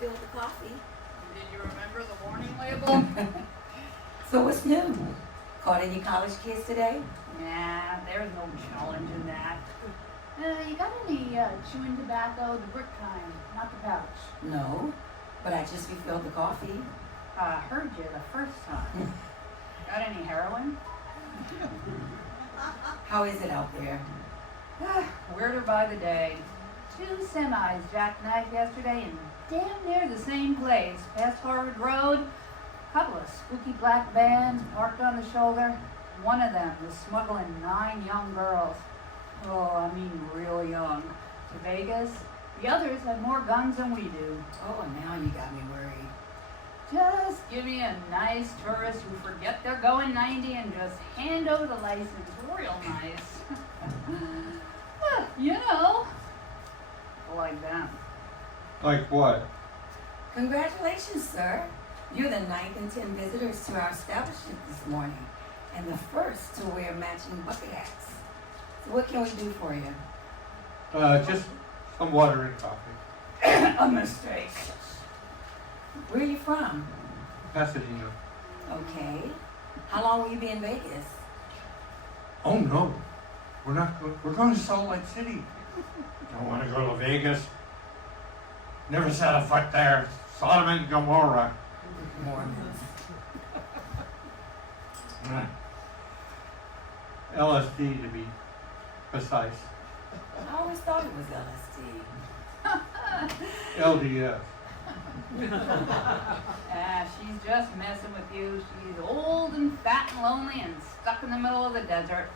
refilled the coffee. Did you remember the warning label? So what's new? Caught any college kids today? Nah, there's no challenge in that. You got any chewing tobacco, the brick kind, not the pouch? No, but I just refilled the coffee. Heard you the first time. Got any heroin? How is it out there? Weirder by the day. 2 semis jackknifed yesterday in damn near the same place, past Harvard Road. Couple of spooky black vans parked on the shoulder. One of them was smuggling 9 young girls. Oh, I mean real young. To Vegas. The others had more guns than we do. Oh, now you got me worried. Just give me a nice tourist who forget they're going 90 and just hand over the license real nice. You know, like them. Like what? Congratulations, sir. You're the 9th and 10th visitors to our establishment this morning, and the first to wear matching bucket hats. So what can we do for you? Just some water and coffee. A mistake. Where are you from? Pasadena. Okay. How long will you be in Vegas? Oh no, we're going to Salt Lake City. Don't want to go to Vegas. Never set a foot there. Sodom and Gomorrah. Mormons. LSD to be precise. I always thought it was LSD. LDS. She's just messing with you. She's old and fat and lonely and stuck in the middle of the desert.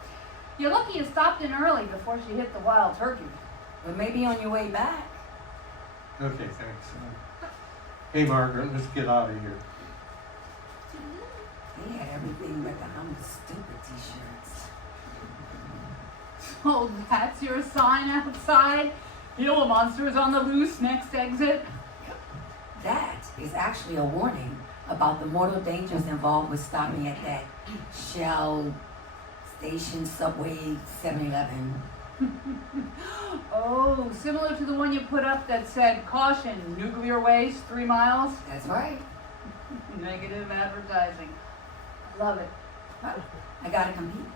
You're lucky you stopped in early before she hit the wild turkey. But maybe on your way back. Okay, thanks. Hey Margaret, let's get out of here. He had everything but the I'm stupid t-shirts. So that's your sign outside? Gila monsters on the loose, next exit? That is actually a warning about the mortal dangers involved with stopping at that Shell station, Subway, 7-Eleven. Oh, similar to the one you put up that said, caution, nuclear waste, 3 miles? That's right. Negative advertising. Love it. But I gotta compete.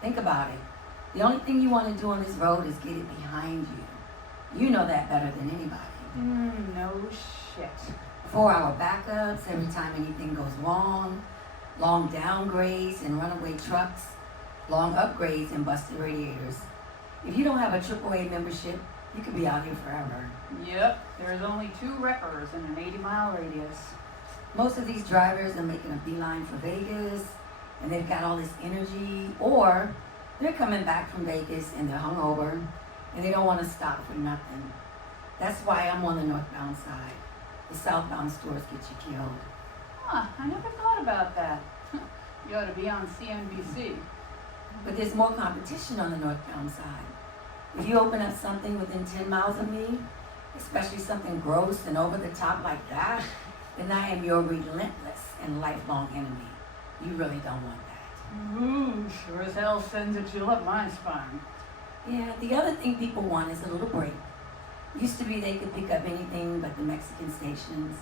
Think about it. The only thing you want to do on this road is get it behind you. You know that better than anybody. No shit. 4-hour backups every time anything goes wrong, long downgrades and runaway trucks, long upgrades and busted radiators. If you don't have a AAA membership, you could be out here forever. Yep, there's only 2 wreckers in an 80-mile radius. Most of these drivers are making a beeline for Vegas, and they've got all this energy, or they're coming back from Vegas and they're hungover, and they don't want to stop for nothing. That's why I'm on the northbound side. The southbound stores get you killed. Huh, I never thought about that. You ought to be on CNBC. But there's more competition on the northbound side. If you open up something within 10 miles of me, especially something gross and over the top like that, then I am your relentless and lifelong enemy. You really don't want that. Ooh, sure as hell sends a chill up my spine. Yeah, the other thing people want is a little break. Used to be they could pick up anything but the Mexican stations.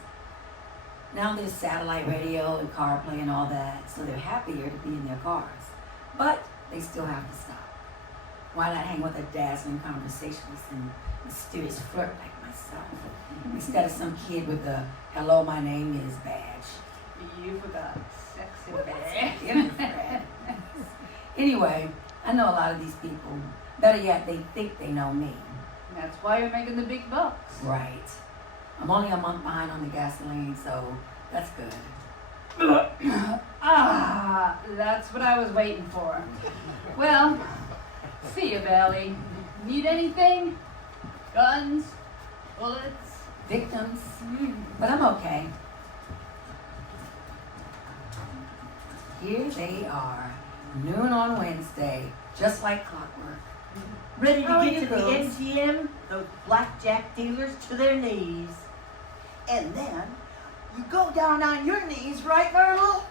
Now there's satellite radio and CarPlay and all that, so they're happier to be in their cars. But they still have to stop. Why not hang with a dazzling conversationalist and mysterious flirt like myself, instead of some kid with a "Hello, my name is" badge? You forgot sexy badge. Anyway, I know a lot of these people. Better yet, they think they know me. That's why you're making the big bucks. Right. I'm only a month behind on the gasoline, so that's good. That's what I was waiting for. Well, see you, Valley. Need anything? Guns? Bullets? Victims. But I'm okay. Here they are. Noon on Wednesday, just like clockwork. Ready to How are get you to the girls? MGM, those blackjack dealers to their knees. And then you go down on your knees, right, Myrtle?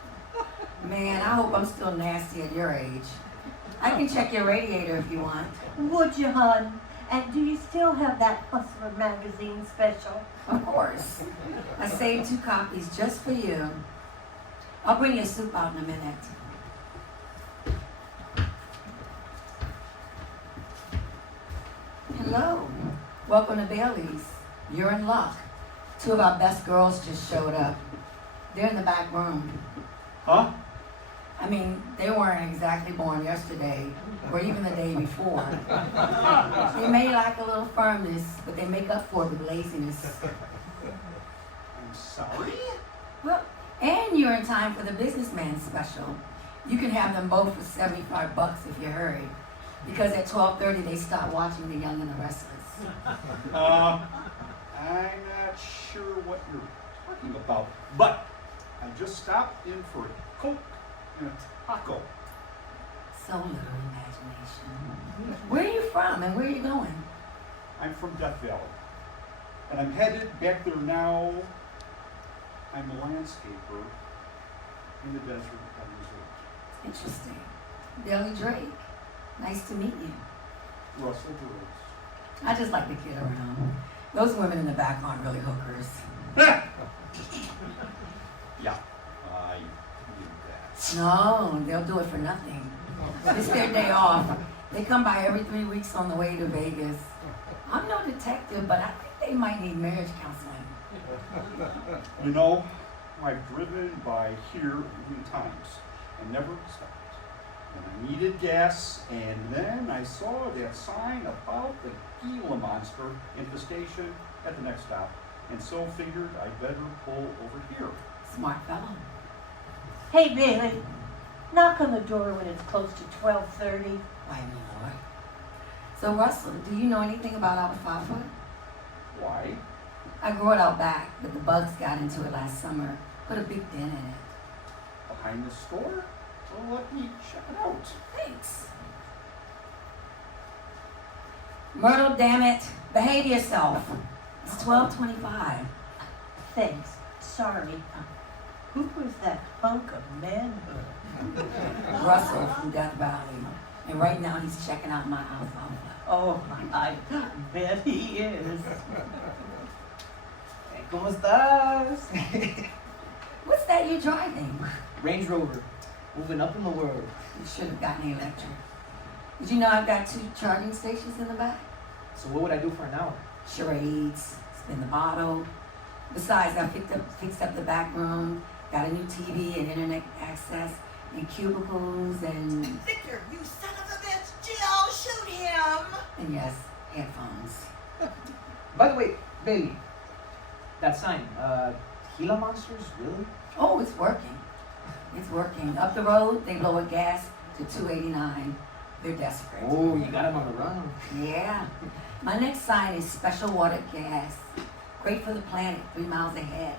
Man, I hope I'm still nasty at your age. I can check your radiator if you want. Would you, hon? And do you still have that Hustler magazine special? Of course. I saved 2 copies just for you. I'll bring your soup out in a minute. Hello. Welcome to Bailey's. You're in luck. 2 of our best girls just showed up. They're in the back room. Huh? I mean, they weren't exactly born yesterday or even the day before. They may lack a little firmness, but they make up for it with laziness. I'm sorry? Well, and you're in time for the businessman special. You can have them both for $75 if you hurry. Because at 12:30 they start watching The Young and the Restless. I'm not sure what you're talking about, but I just stopped in for a Coke and a taco. So little imagination. Where are you from and where are you going? I'm from Death Valley, and I'm headed back there now. I'm a landscaper in the desert at resort. Interesting. Billy Drake. Nice to meet you. Russell Burroughs. I just like to kid around. Those women in the back aren't really hookers. Yeah, I knew that. No, they'll do it for nothing. It's their day off. They come by every 3 weeks on the way to Vegas. I'm no detective, but I think they might need marriage counseling. You know, I've driven by here many times and never stopped. And I needed gas, and then I saw that sign about the Gila monster infestation at the next stop, and so figured I'd better pull over here. Smart fellow. Hey, Bailey, knock on the door when it's close to 12:30. Why, my lord. So, Russell, do you know anything about alfalfa? Why? I grew it out back, but the bugs got into it last summer. Put a big dent in it. Behind the store? Well, let me check it out. Thanks. Myrtle, damn it. Behave yourself. It's 12:25. Thanks. Sorry. Who was that hunk of manhood? Russell from Death Valley. And right now he's checking out my alfalfa. Oh, I bet he is. Hey, ¿cómo estás? What's that you're driving? Range Rover, moving up in the world. You should have gotten electric. Did you know I've got 2 charging stations in the back? So what would I do for an hour? Charades, spin the bottle. Besides, I fixed up the back room, got a new TV and internet access, and cubicles and Victor, you son of a bitch! Jill, shoot him! and yes, headphones. By the way, baby, that sign, Gila monsters, really? Oh, it's working. It's working. Up the road, they blow a gas to $2.89. They're desperate. Oh, you got him on the run. Yeah. My next sign is special water gas. Great for the planet, 3 miles ahead.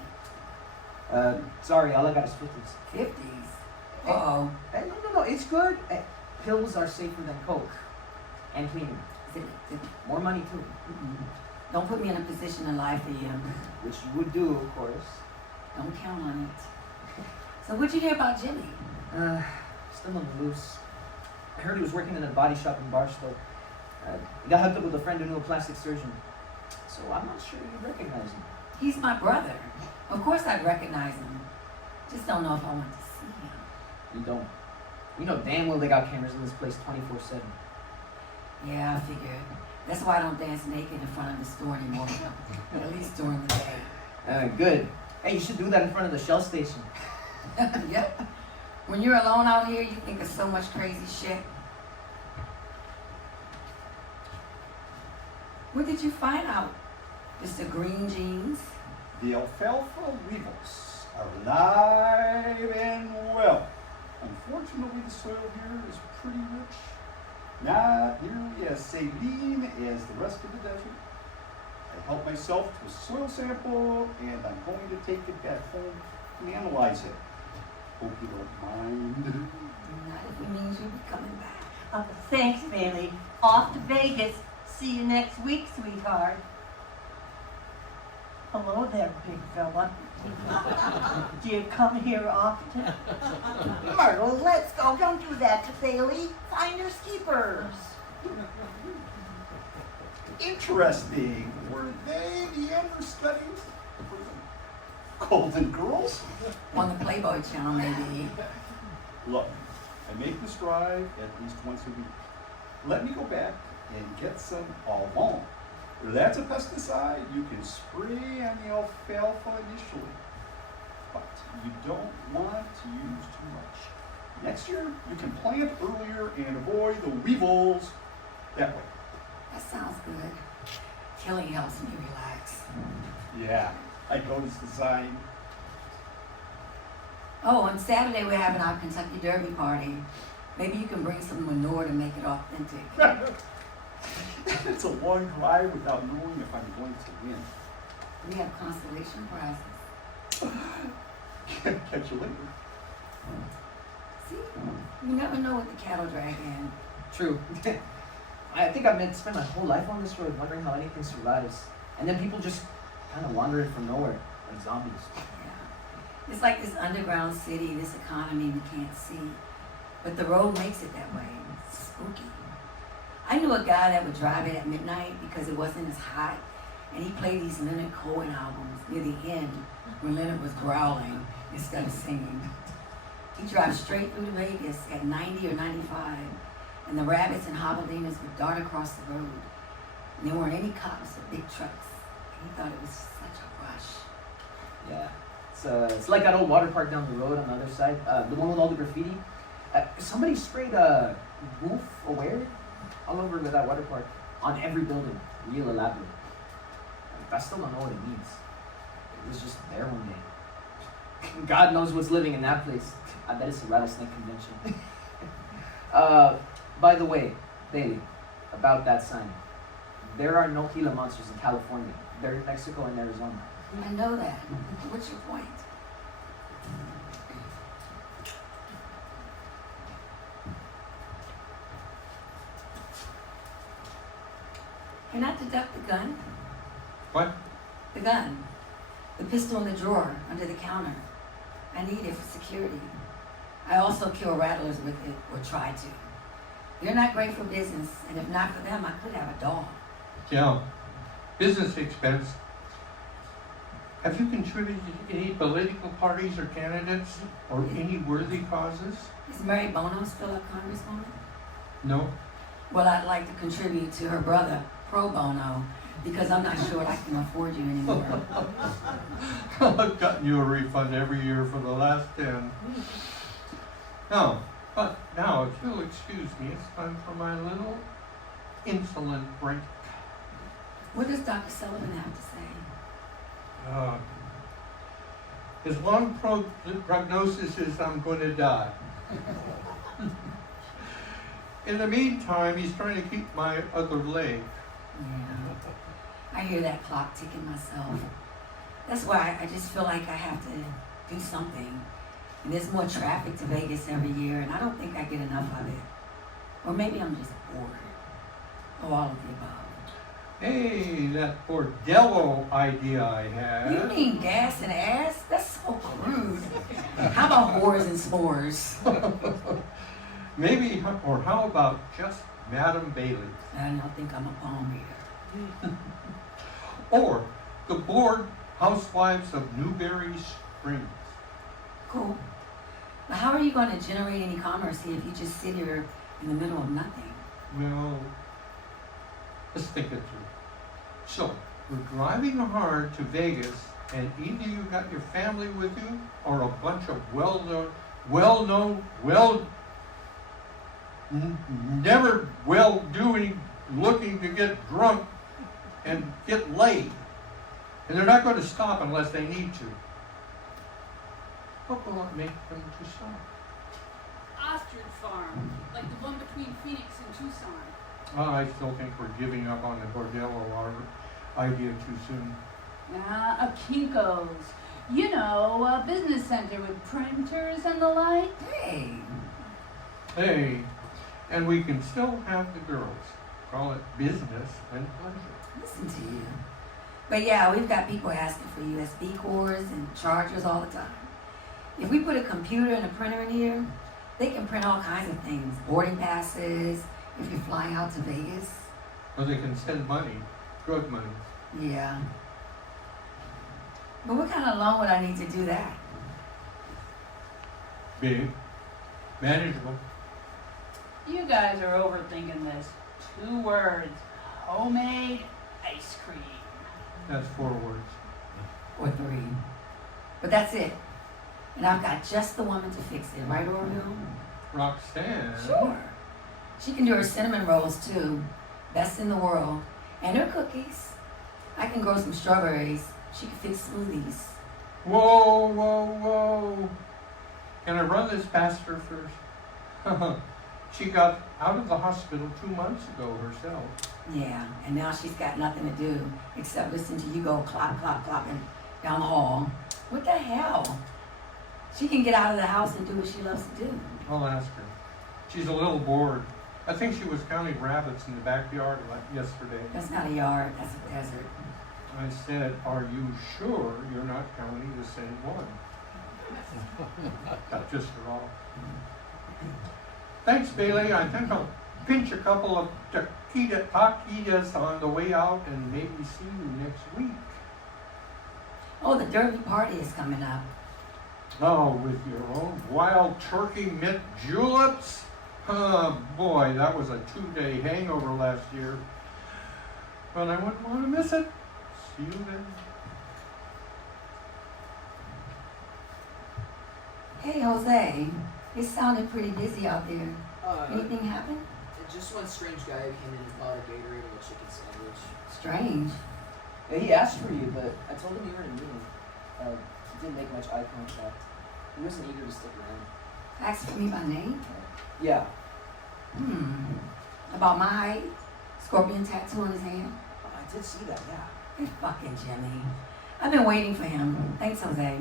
Sorry, all I got is 50s. 50s. Uh-oh. Hey, no, it's good. Pills are safer than Coke. And cleaner. Is it- More money, too. Mm-mm. Don't put me in a position to lie for you. Which you would do, of course. Don't count on it. So what'd you hear about Jimmy? Still on the loose. I heard he was working in a body shop in Barstow. He got hooked up with a friend who knew a plastic surgeon. So I'm not sure you'd recognize him. He's my brother. Of course I'd recognize him. Just don't know if I want to see him. You don't. You know damn well they got cameras in this place 24/7. Yeah, I figured. That's why I don't dance naked in front of the store anymore. At least during the day. Good. Hey, you should do that in front of the Shell station. Yep. When you're alone out here, you think of so much crazy shit. What did you find out? Just the green jeans? The alfalfa weevils are alive and well. Unfortunately, the soil here is pretty rich. Not nearly as saline as the rest of the desert. I helped myself to a soil sample, and I'm going to take it back home and analyze it. Hope you don't mind. Not if it means you'll be coming back. Thanks, Bailey. Off to Vegas. See you next week, sweetheart. Hello there, big fella. Do you come here often? Myrtle, let's go. Don't do that to Bailey. Finders keepers. Interesting. Were they the understudies for the Golden Girls? On the Playboy channel, maybe. Look, I make this drive at least once a week. Let me go back and get some almond. That's a pesticide you can spray on the alfalfa initially, but you don't want to use too much. Next year, you can plant earlier and avoid the weevils that way. That sounds good. Killing helps me relax. Yeah, I noticed the sign. Oh, on Saturday we're having our Kentucky Derby party. Maybe you can bring some manure to make it authentic. It's a long drive without knowing if I'm going to win. We have consolation prizes. Catch you later. See, you never know what the cattle drag in. True. I think I've spent my whole life on this road wondering how anything survives. And then people just kind of wander in from nowhere, like zombies. Yeah. It's like this underground city, this economy we can't see. But the road makes it that way. It's spooky. I knew a guy that would drive it at midnight because it wasn't as hot. And he played these Leonard Cohen albums near the end when Leonard was growling instead of singing. He drives straight through to Vegas at 90 or 95. And the rabbits and javelinas would dart across the road. And there weren't any cops or big trucks. And he thought it was such a rush. Yeah. It's like that old water park down the road on the other side. The one with all the graffiti. Somebody sprayed Wolf Aware all over that water park. On every building. Real elaborate. I still don't know what it means. It was just there one day. God knows what's living in that place. I bet it's a rattlesnake convention. By the way, Bailey, about that sign. There are no Gila monsters in California. They're in Mexico and Arizona. I know that. What's your point? You're not to duck the gun? What? The gun. The pistol in the drawer under the counter. I need it for security. I also kill rattlers with it, or try to. They're not great for business, and if not for them, I could have a dog. Yeah. Business expense. Have you contributed to any political parties or candidates or any worthy causes? Is Mary Bono still a congresswoman? No. Well, I'd like to contribute to her brother, pro bono, because I'm not sure I can afford you anymore. I've gotten you a refund every year for the last 10. No, but now, if you'll excuse me, it's time for my little insulin break. What does Dr. Sullivan have to say? His long prognosis is I'm going to die. In the meantime, he's trying to keep my other leg. Yeah, I hear that clock ticking myself. That's why I just feel like I have to do something. And there's more traffic to Vegas every year, and I don't think I get enough of it. Or maybe I'm just bored. Or all of the above. Hey, that Bordello idea I had. You mean gas and ass? That's so crude. How about whores and s'mores? Maybe, or how about just Madame Bailey? I don't think I'm a palm reader. Or the bored housewives of Newberry Springs. Cool. But how are you going to generate any commerce here if you just sit here in the middle of nothing? Well, let's think it through. So, we're driving hard to Vegas, and either you got your family with you, or a bunch of never well-doing, looking to get drunk and get laid. And they're not going to stop unless they need to. What will it make them to stop? Ostrich farm, like the one between Phoenix and Tucson. I still think we're giving up on the Bordello idea too soon. A Kinko's. You know, a business center with printers and the like. Hey, and we can still have the girls. Call it business and pleasure. Listen to you. But yeah, we've got people asking for USB cords and chargers all the time. If we put a computer and a printer in here, they can print all kinds of things. Boarding passes, if you're flying out to Vegas. Or they can send money, drug money. Yeah. But what kind of loan would I need to do that? Big, manageable. You guys are overthinking this. 2 words. Homemade ice cream. That's 4 words. Or 3. But that's it. And I've got just the woman to fix it, right, Orville? Roxanne. Sure. She can do her cinnamon rolls too. Best in the world. And her cookies. I can grow some strawberries. She can fix smoothies. Whoa, whoa, whoa. Can I run this past her first? She got out of the hospital 2 months ago herself. Yeah, and now she's got nothing to do except listen to you go clop, clop, clopping down the hall. What the hell? She can get out of the house and do what she loves to do. I'll ask her. She's a little bored. I think she was counting rabbits in the backyard like yesterday. That's not a yard, that's a desert. I said, are you sure you're not counting the same one? That just her off. Thanks, Bailey. I think I'll pinch a couple of taquitas on the way out and maybe see you next week. Oh, the derby party is coming up. Oh, with your own wild turkey mint juleps? Oh, boy, that was a 2-day hangover last year. But I wouldn't want to miss it. See you then. Hey, Jose. It sounded pretty busy out there. Anything happen? Just one strange guy came in and bought a Gatorade and a chicken sandwich. Strange. Yeah, he asked for you, but I told him you were in a meeting. He didn't make much eye contact. He wasn't eager to stick around. Asked for me by name? Yeah. About my height? Scorpion tattoo on his hand? Oh, I did see that, yeah. Hey, fucking Jimmy. I've been waiting for him. Thanks, Jose.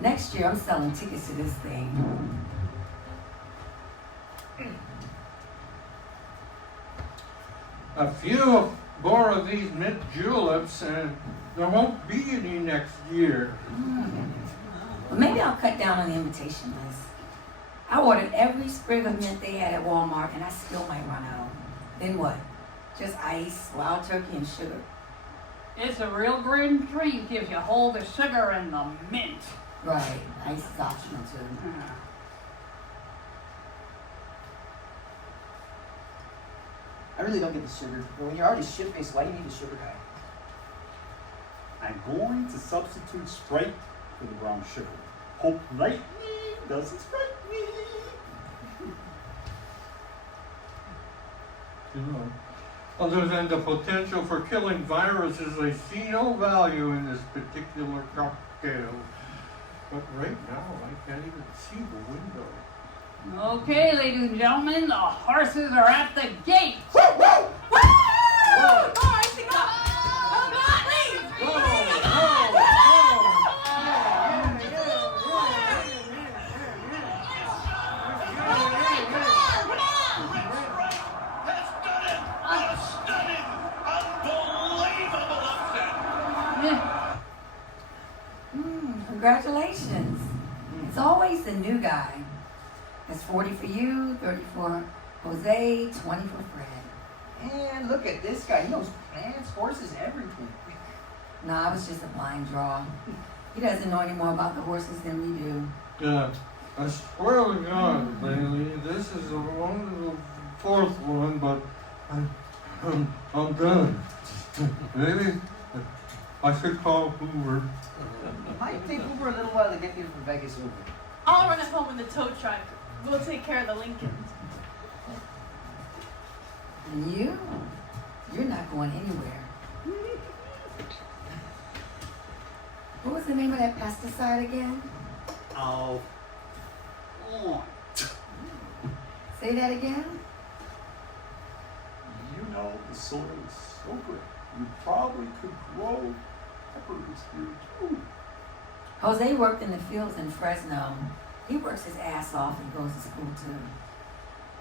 Next year, I'm selling tickets to this thing. A few more of these mint juleps and there won't be any next year. Well, maybe I'll cut down on the invitation list. I ordered every sprig of mint they had at Walmart, and I still might run out. Then what? Just ice, wild turkey, and sugar. It's a real green drink if you hold the sugar and the mint. Right, ice is optional too. I really don't get the sugar. But when you're already shit-faced, why do you need the sugar guy? I'm going to substitute Sprite for the brown sugar. Hope lightning doesn't strike me. You know, other than the potential for killing viruses, I see no value in this particular cocktail. But right now, I can't even see the window. Okay, ladies and gentlemen, the horses are at the gate. Congratulations. It's always the new guy. That's 40 for you, 30 for Jose, 20 for Fred. And look at this guy. He knows plants, horses, everything. Nah, I was just a blind draw. He doesn't know any more about the horses than we do. Yeah, I swear to God, Bailey, this is the fourth one, but I'm done. Maybe I should call Hoover. Might take Uber a little while to get here from Vegas over. I'll run it home in the tow truck. We'll take care of the Lincolns. And you're not going anywhere. What was the name of that pesticide again? Oh. Say that again? You know, the soil is so good. You probably could grow peppers here too. Jose worked in the fields in Fresno. He works his ass off and goes to school too.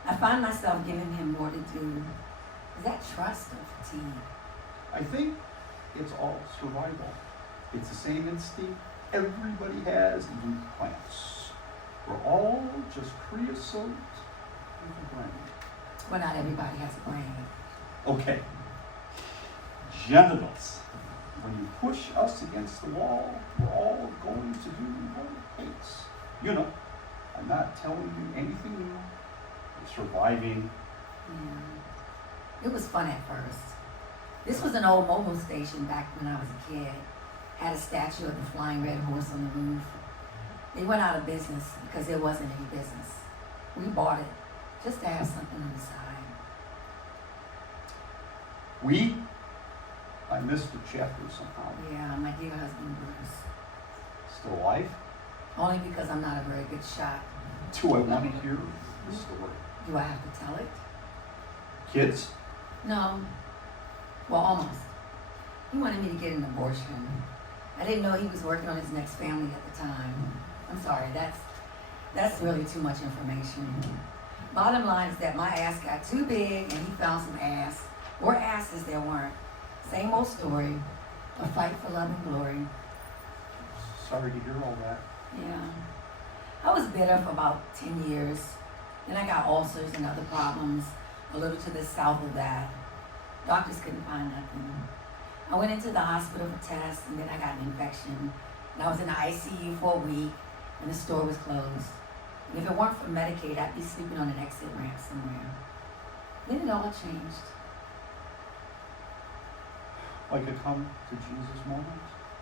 I find myself giving him more to do. Is that trust or fatigue? I think it's all survival. It's the same instinct everybody has, even plants. We're all just creosote with a brain. Well, not everybody has a brain. Okay. Genitals. When you push us against the wall, we're all going to do what it takes. You know, I'm not telling you anything new. We're surviving. Yeah. It was fun at first. This was an old mobile station back when I was a kid. Had a statue of the flying red horse on the roof. They went out of business because there wasn't any business. We bought it just to have something on the side. I missed a chapter somehow. Yeah, my dear husband Bruce. Still alive? Only because I'm not a very good shot. Do I want to hear the story? Do I have to tell it? Kids? No. Well, almost. He wanted me to get an abortion. I didn't know he was working on his next family at the time. I'm sorry, that's really too much information. Bottom line is that my ass got too big and he found some ass. Or asses there weren't. Same old story. A fight for love and glory. Sorry to hear all that. Yeah. I was bitter for about 10 years. Then I got ulcers and other problems a little to the south of that. Doctors couldn't find nothing. I went into the hospital for tests and then I got an infection. And I was in the ICU for a week and the store was closed. And if it weren't for Medicaid, I'd be sleeping on an exit ramp somewhere. Then it all changed. Like a come to Jesus moment?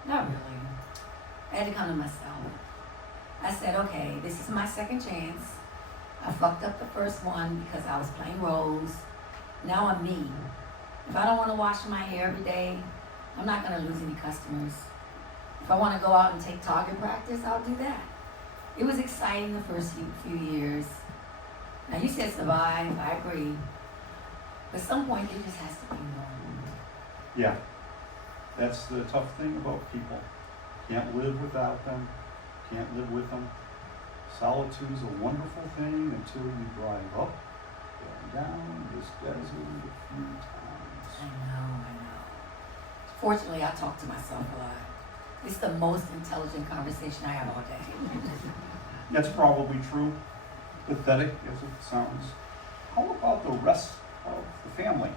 Not really. I had to come to myself. I said, okay, this is my second chance. I fucked up the first one because I was playing roles. Now I'm me. If I don't want to wash my hair every day, I'm not going to lose any customers. If I want to go out and take target practice, I'll do that. It was exciting the first few years. Now you said survive, I agree. But at some point there just has to be more. Yeah. That's the tough thing about people. Can't live without them. Can't live with them. Solitude's a wonderful thing until you drive up and down this desert a few times. I know. Fortunately, I talk to myself a lot. It's the most intelligent conversation I have all day. That's probably true. Pathetic as it sounds. How about the rest of the family?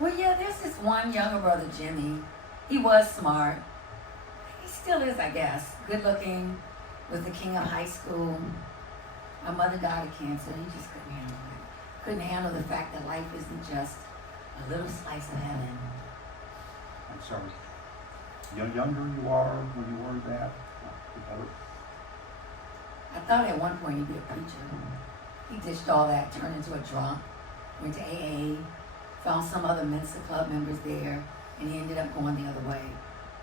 Well, yeah, there's this one younger brother, Jimmy. He was smart. He still is, I guess. Good looking, was the king of high school. My mother died of cancer. He just couldn't handle it. Couldn't handle the fact that life isn't just a little slice of heaven. I'm sorry. The younger you are when you learn that, the better. I thought at one point he'd be a preacher. He ditched all that, turned into a drunk, went to AA, found some other Mensa Club members there, and he ended up going the other way.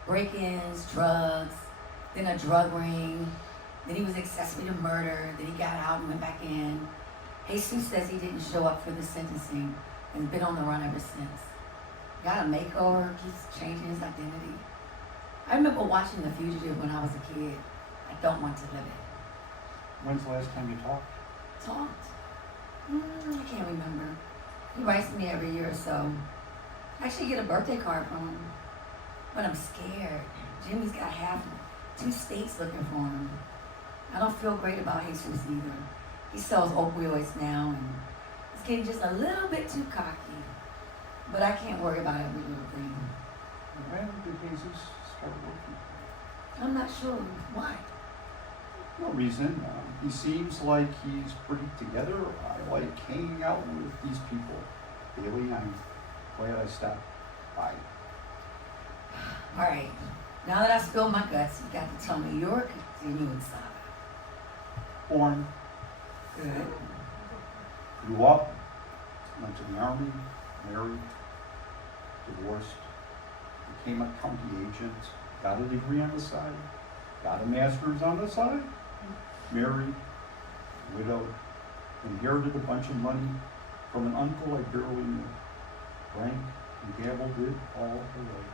Break-ins, drugs, then a drug ring, then he was accessory to murder, then he got out and went back in. Jesus says he didn't show up for the sentencing and been on the run ever since. Got a makeover, keeps changing his identity. I remember watching The Fugitive when I was a kid. I don't want to live it. When's the last time you talked? Talked? I can't remember. He writes me every year or so. I actually get a birthday card from him. But I'm scared. Jimmy's got two states looking for him. I don't feel great about Jesus either. He sells opioids now and he's getting just a little bit too cocky. But I can't worry about every little thing. When did Jesus start working? I'm not sure why. No reason. He seems like he's pretty together. I like hanging out with these people daily. I'm glad I stopped by. All right. Now that I spilled my guts, you got to tell me your continuing saga. Born, Good. grew up, went to the army, married, divorced, became a county agent, got a degree on the side, got a master's on the side, married, widowed, inherited a bunch of money from an uncle I barely knew. Drank and gambled it all away.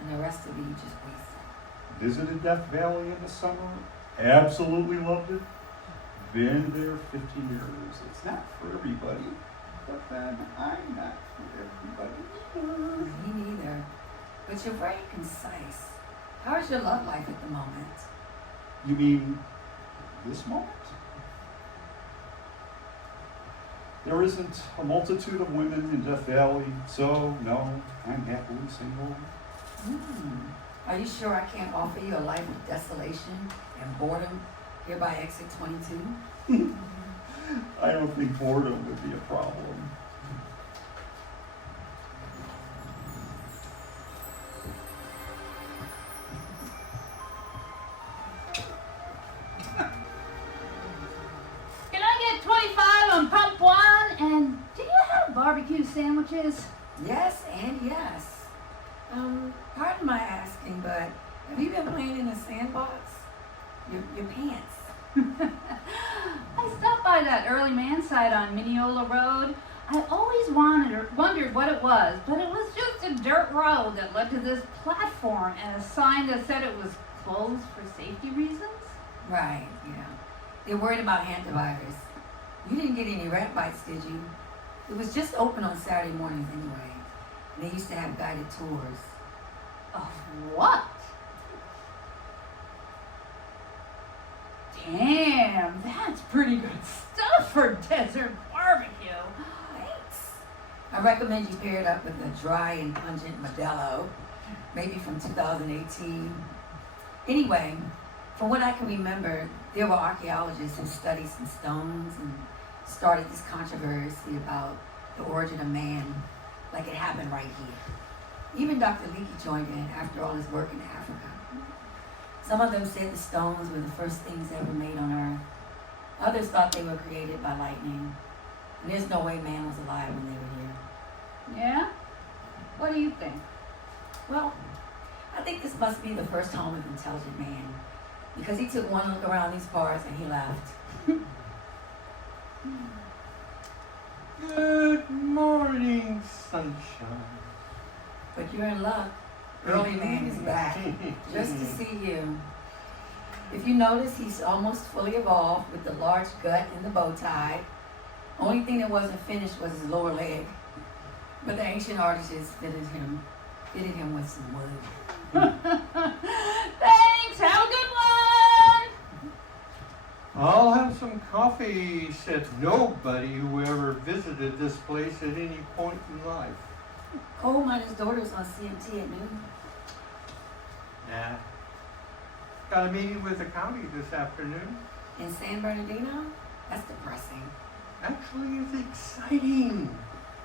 And the rest of you just wasted. Visited Death Valley in the summer, absolutely loved it. Been there 15 years. It's not for everybody, but then I'm not for everybody. Me neither. But you're very concise. How's your love life at the moment? You mean this moment? There isn't a multitude of women in Death Valley, so no, I'm happily single. Are you sure I can't offer you a life of desolation and boredom here by exit 22? I don't think boredom would be a problem. Can I get 25 on pump one? And do you have barbecue sandwiches? Yes and yes. Pardon my asking, but have you been playing in a sandbox? Your pants. I stopped by that early man site on Mineola Road. I always wondered what it was, but it was just a dirt road that led to this platform and a sign that said it was closed for safety reasons. Right, yeah. They're worried about hantavirus. You didn't get any rat bites, did you? It was just open on Saturday mornings anyway. And they used to have guided tours. Of what? Damn, that's pretty good stuff for desert barbecue. Thanks. I recommend you pair it up with a dry and pungent Modelo, maybe from 2018. Anyway, from what I can remember, there were archaeologists who studied some stones and started this controversy about the origin of man, like it happened right here. Even Dr. Leakey joined in after all his work in Africa. Some of them said the stones were the first things ever made on Earth. Others thought they were created by lightning. And there's no way man was alive when they were here. Yeah? What do you think? Well, I think this must be the first home of intelligent man, because he took one look around these parts and he left. Good morning, sunshine. But you're in luck. Early man is back, just to see you. If you notice, he's almost fully evolved with the large gut and the bow tie. Only thing that wasn't finished was his lower leg. But the ancient artists fitted him with some wood. Thanks, have a good one! I'll have some coffee, said nobody who ever visited this place at any point in life. Coal miner's daughter was on CMT at noon. Nah. Got a meeting with the county this afternoon. In San Bernardino? That's depressing. Actually, it's exciting.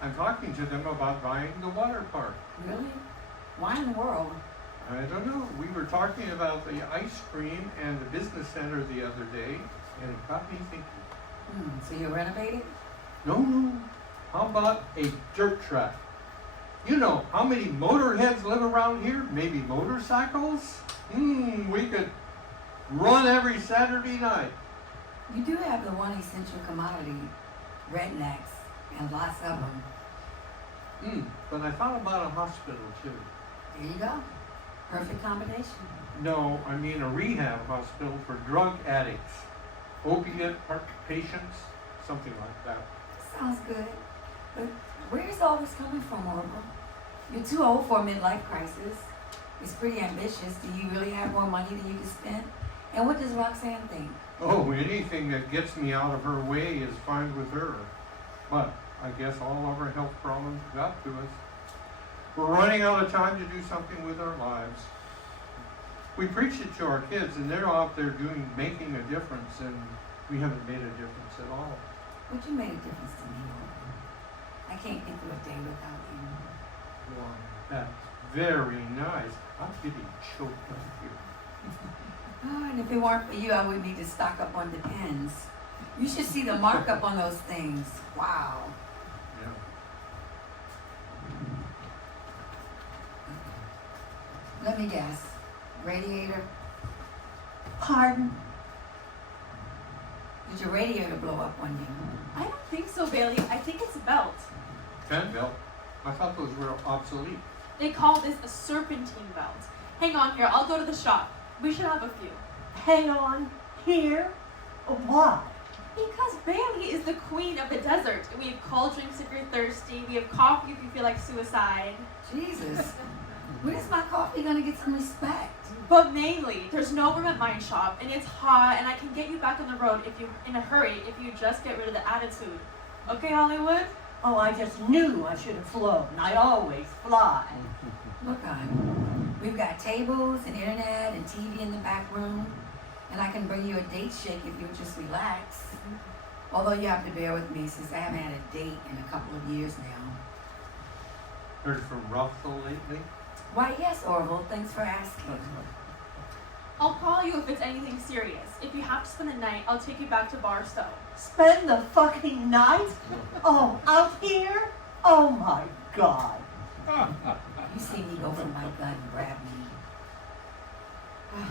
I'm talking to them about buying the water park. Really? Why in the world? I don't know. We were talking about the ice cream and the business center the other day, and it got me thinking. So you'll renovate it? No. How about a dirt track? You know how many motorheads live around here? Maybe motorcycles? We could run every Saturday night. You do have the one essential commodity, rednecks, and lots of them. But I thought about a hospital too. There you go. Perfect combination. No, I mean a rehab hospital for drug addicts, opiate patients, something like that. Sounds good. But where is all this coming from, Orville? You're too old for a midlife crisis. It's pretty ambitious. Do you really have more money than you can spend? And what does Roxanne think? Oh, anything that gets me out of her way is fine with her. But I guess all of our health problems got to us. We're running out of time to do something with our lives. We preach it to our kids, and they're out there making a difference, and we haven't made a difference at all. But you made a difference to me, Orville. I can't think of a day without you. Wow, that's very nice. I'm getting choked up here. Oh, and if it weren't for you, I would need to stock up on Depends. You should see the markup on those things. Wow. Yeah. Let me guess. Radiator? Pardon? Did your radiator blow up one day? I don't think so, Bailey. I think it's a belt. Fan belt? I thought those were obsolete. They call this a serpentine belt. Hang on here, I'll go to the shop. We should have a few. Hang on. Here? Why? Because Bailey is the queen of the desert. We have cold drinks if you're thirsty. We have coffee if you feel like suicide. Jesus. When is my coffee gonna get some respect? But mainly, there's no room at mine shop, and it's hot, and I can get you back on the road if you're in a hurry if you just get rid of the attitude. Okay, Hollywood? Oh, I just knew I should have flown. I always fly. Look, we've got tables and internet and TV in the back room, and I can bring you a date shake if you'll just relax. Although you have to bear with me since I haven't had a date in a couple of years now. Heard from Russell lately? Why, yes, Orville. Thanks for asking. I'll call you if it's anything serious. If you have to spend the night, I'll take you back to Barstow. Spend the fucking night? Oh, out here? Oh my God. You see me go for my gun and grab me.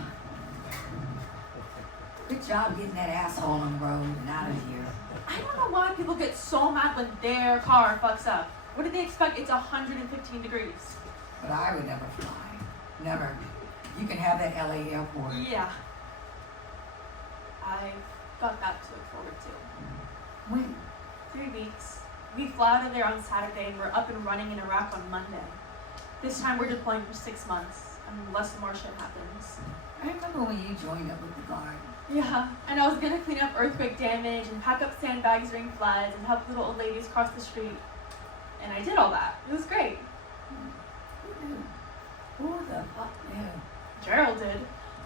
Good job getting that asshole on the road and out of here. I don't know why people get so mad when their car fucks up. What do they expect? It's 115 degrees. But I would never fly. Never. You can have that LA airport. Yeah. I've got that to look forward to. When? 3 weeks. We fly out of there on Saturday and we're up and running in Iraq on Monday. This time we're deploying for 6 months, unless more shit happens. I remember when you joined up with the guard. Yeah, and I was gonna clean up earthquake damage and pack up sandbags during floods and help little old ladies cross the street. And I did all that. It was great. Who the fuck knew? Gerald did.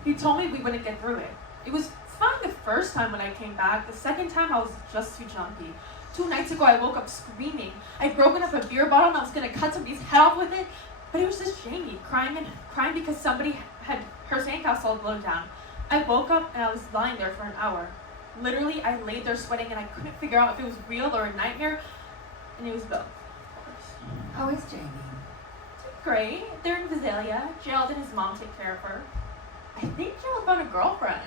He told me we wouldn't get through it. It was fine the first time when I came back. The second time I was just too jumpy. 2 nights ago I woke up screaming. I'd broken up a beer bottle and I was gonna cut somebody's head off with it. But it was just Jamie crying because somebody had her sandcastle blown down. I woke up and I was lying there for an hour. Literally, I laid there sweating and I couldn't figure out if it was real or a nightmare. And it was both. How is Jamie? Great. They're in Visalia. Gerald and his mom take care of her. I think Gerald found a girlfriend.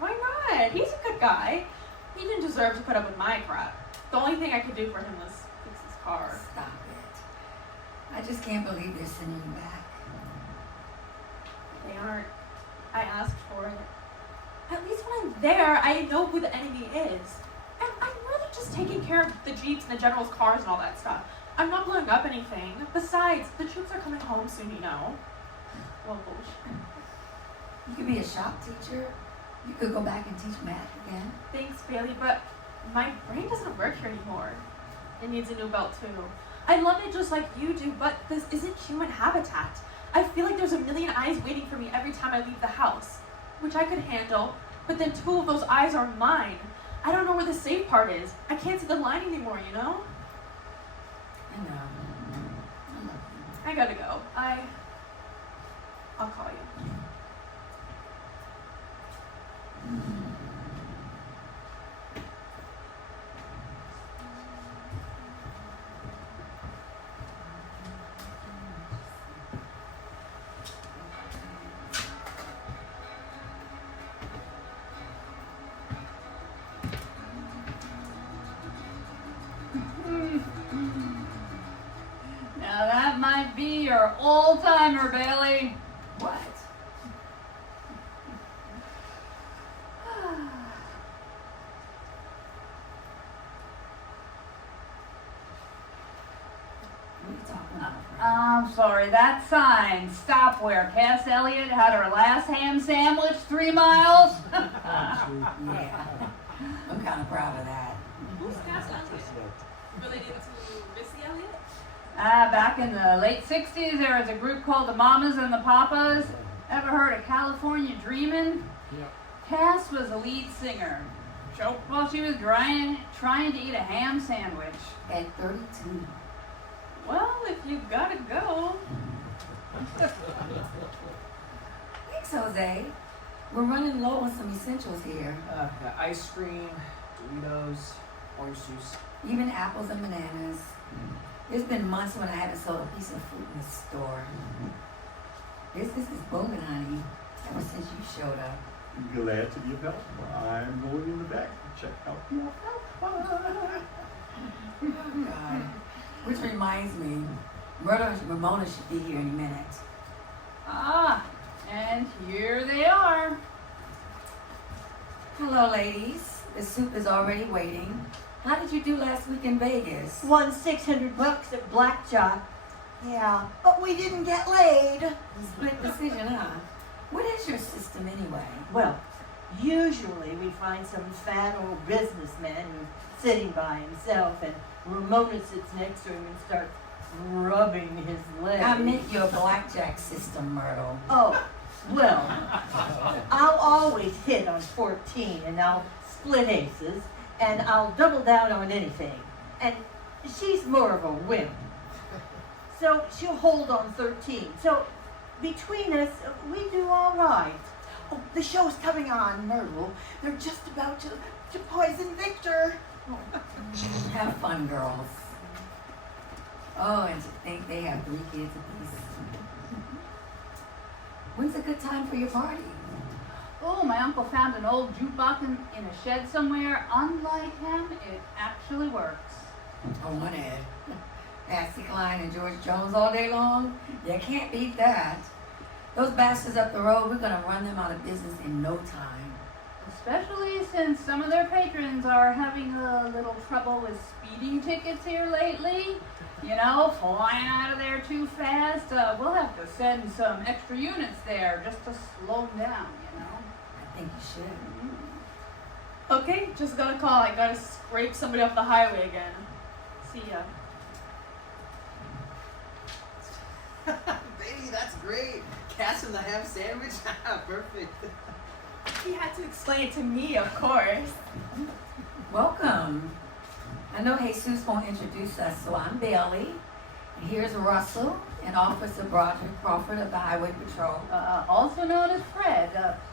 Why not? He's a good guy. He didn't deserve to put up with my crap. The only thing I could do for him was fix his car. Stop it. I just can't believe they're sending you back. They aren't. I asked for it. At least when I'm there, I know who the enemy is. And I'm really just taking care of the Jeeps and the General's cars and all that stuff. I'm not blowing up anything. Besides, the troops are coming home soon, you know. Well, bullshit. You could be a shop teacher. You could go back and teach math again. Thanks, Bailey, but my brain doesn't work here anymore. It needs a new belt, too. I love it just like you do, but this isn't human habitat. I feel like there's a million eyes waiting for me every time I leave the house, which I could handle, but then 2 of those eyes are mine. I don't know where the safe part is. I can't see the line anymore, you know? I know. I love you. I gotta go. I'll call you. Now that might be your old-timer, Bailey. What? What are you talking about? I'm sorry, that sign, stop where Cass Elliott had her last ham sandwich 3 miles. Yeah. I'm kind of proud of that. Who's Cass Elliott? Related to Missy Elliott? Back in the late 60s, there was a group called the Mamas and the Papas. Ever heard of California Dreamin'? Yeah. Cass was the lead singer. Choked while she was trying to eat a ham sandwich. At 32. Well, if you gotta go. Thanks, Jose. We're running low on some essentials here. Ice cream, Doritos, orange juice. Even apples and bananas. There's been months when I haven't sold a piece of fruit in the store. Business is booming, honey, ever since you showed up. Glad to be of help. I'm going in the back to check out the alfalfa. Oh, God. Which reminds me, Murder and Ramona should be here in a minute. Ah, and here they are. Hello, ladies. The soup is already waiting. How did you do last week in Vegas? Won $600 at blackjack. Yeah, but we didn't get laid. Split decision, huh? What is your system anyway? Well, usually we find some fat old businessman who's sitting by himself, and Ramona sits next to him and starts rubbing his leg. I meant your blackjack system, Myrtle. Oh, well, I'll always hit on 14, and I'll split aces, and I'll double down on anything. And she's more of a wimp. So she'll hold on 13. So between us, we do all right. Oh, the show's coming on, Myrtle. They're just about to poison Victor. Have fun, girls. Oh, and to think they have 3 kids apiece. When's a good time for your party? Oh, my uncle found an old jukebox in a shed somewhere. Unlike him, it actually works. Oh, what Ed? Patsy Cline and George Jones all day long? You can't beat that. Those bastards up the road, we're gonna run them out of business in no time. Especially since some of their patrons are having a little trouble with speeding tickets here lately. You know, flying out of there too fast. We'll have to send some extra units there just to slow them down, you know. I think you should. Okay, just got a call. I gotta scrape somebody off the highway again. See ya. Baby, that's great. Cass and the ham sandwich? Perfect. He had to explain it to me, of course. Welcome. I know Jesus won't introduce us, so I'm Bailey. And here's Russell and Officer Broderick Crawford of the Highway Patrol. Also known as Fred.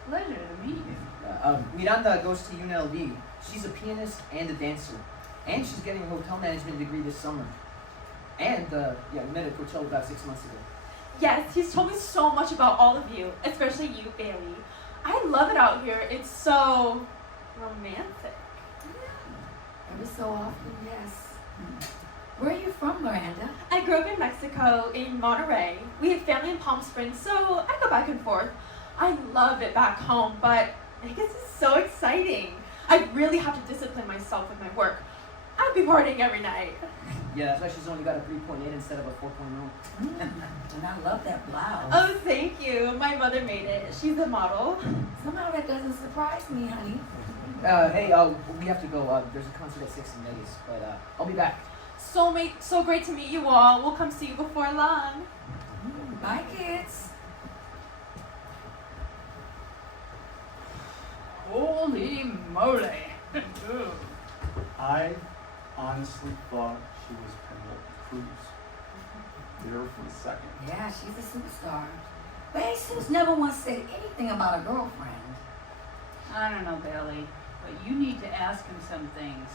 Pleasure to meet you. Miranda goes to UNLV. She's a pianist and a dancer. And she's getting a hotel management degree this summer. And, we met at Coachella about 6 months ago. Yes, he's told me so much about all of you, especially you, Bailey. I love it out here. It's so romantic. Every so often, yes. Where are you from, Miranda? I grew up in Mexico, in Monterey. We have family in Palm Springs, so I go back and forth. I love it back home, but Vegas is so exciting. I really have to discipline myself with my work. I'd be partying every night. Yeah, that's why she's only got a 3.8 instead of a 4.0. And I love that blouse. Oh, thank you. My mother made it. She's a model. Somehow that doesn't surprise me, honey. Hey, we have to go. There's a concert at 6 in Vegas, but I'll be back. So great to meet you all. We'll come see you before long. Bye, kids. Holy moly. I honestly thought she was Penelope Cruz. There for a second. Yeah, she's a superstar. But Jesus never once said anything about a girlfriend. I don't know, Bailey, but you need to ask him some things.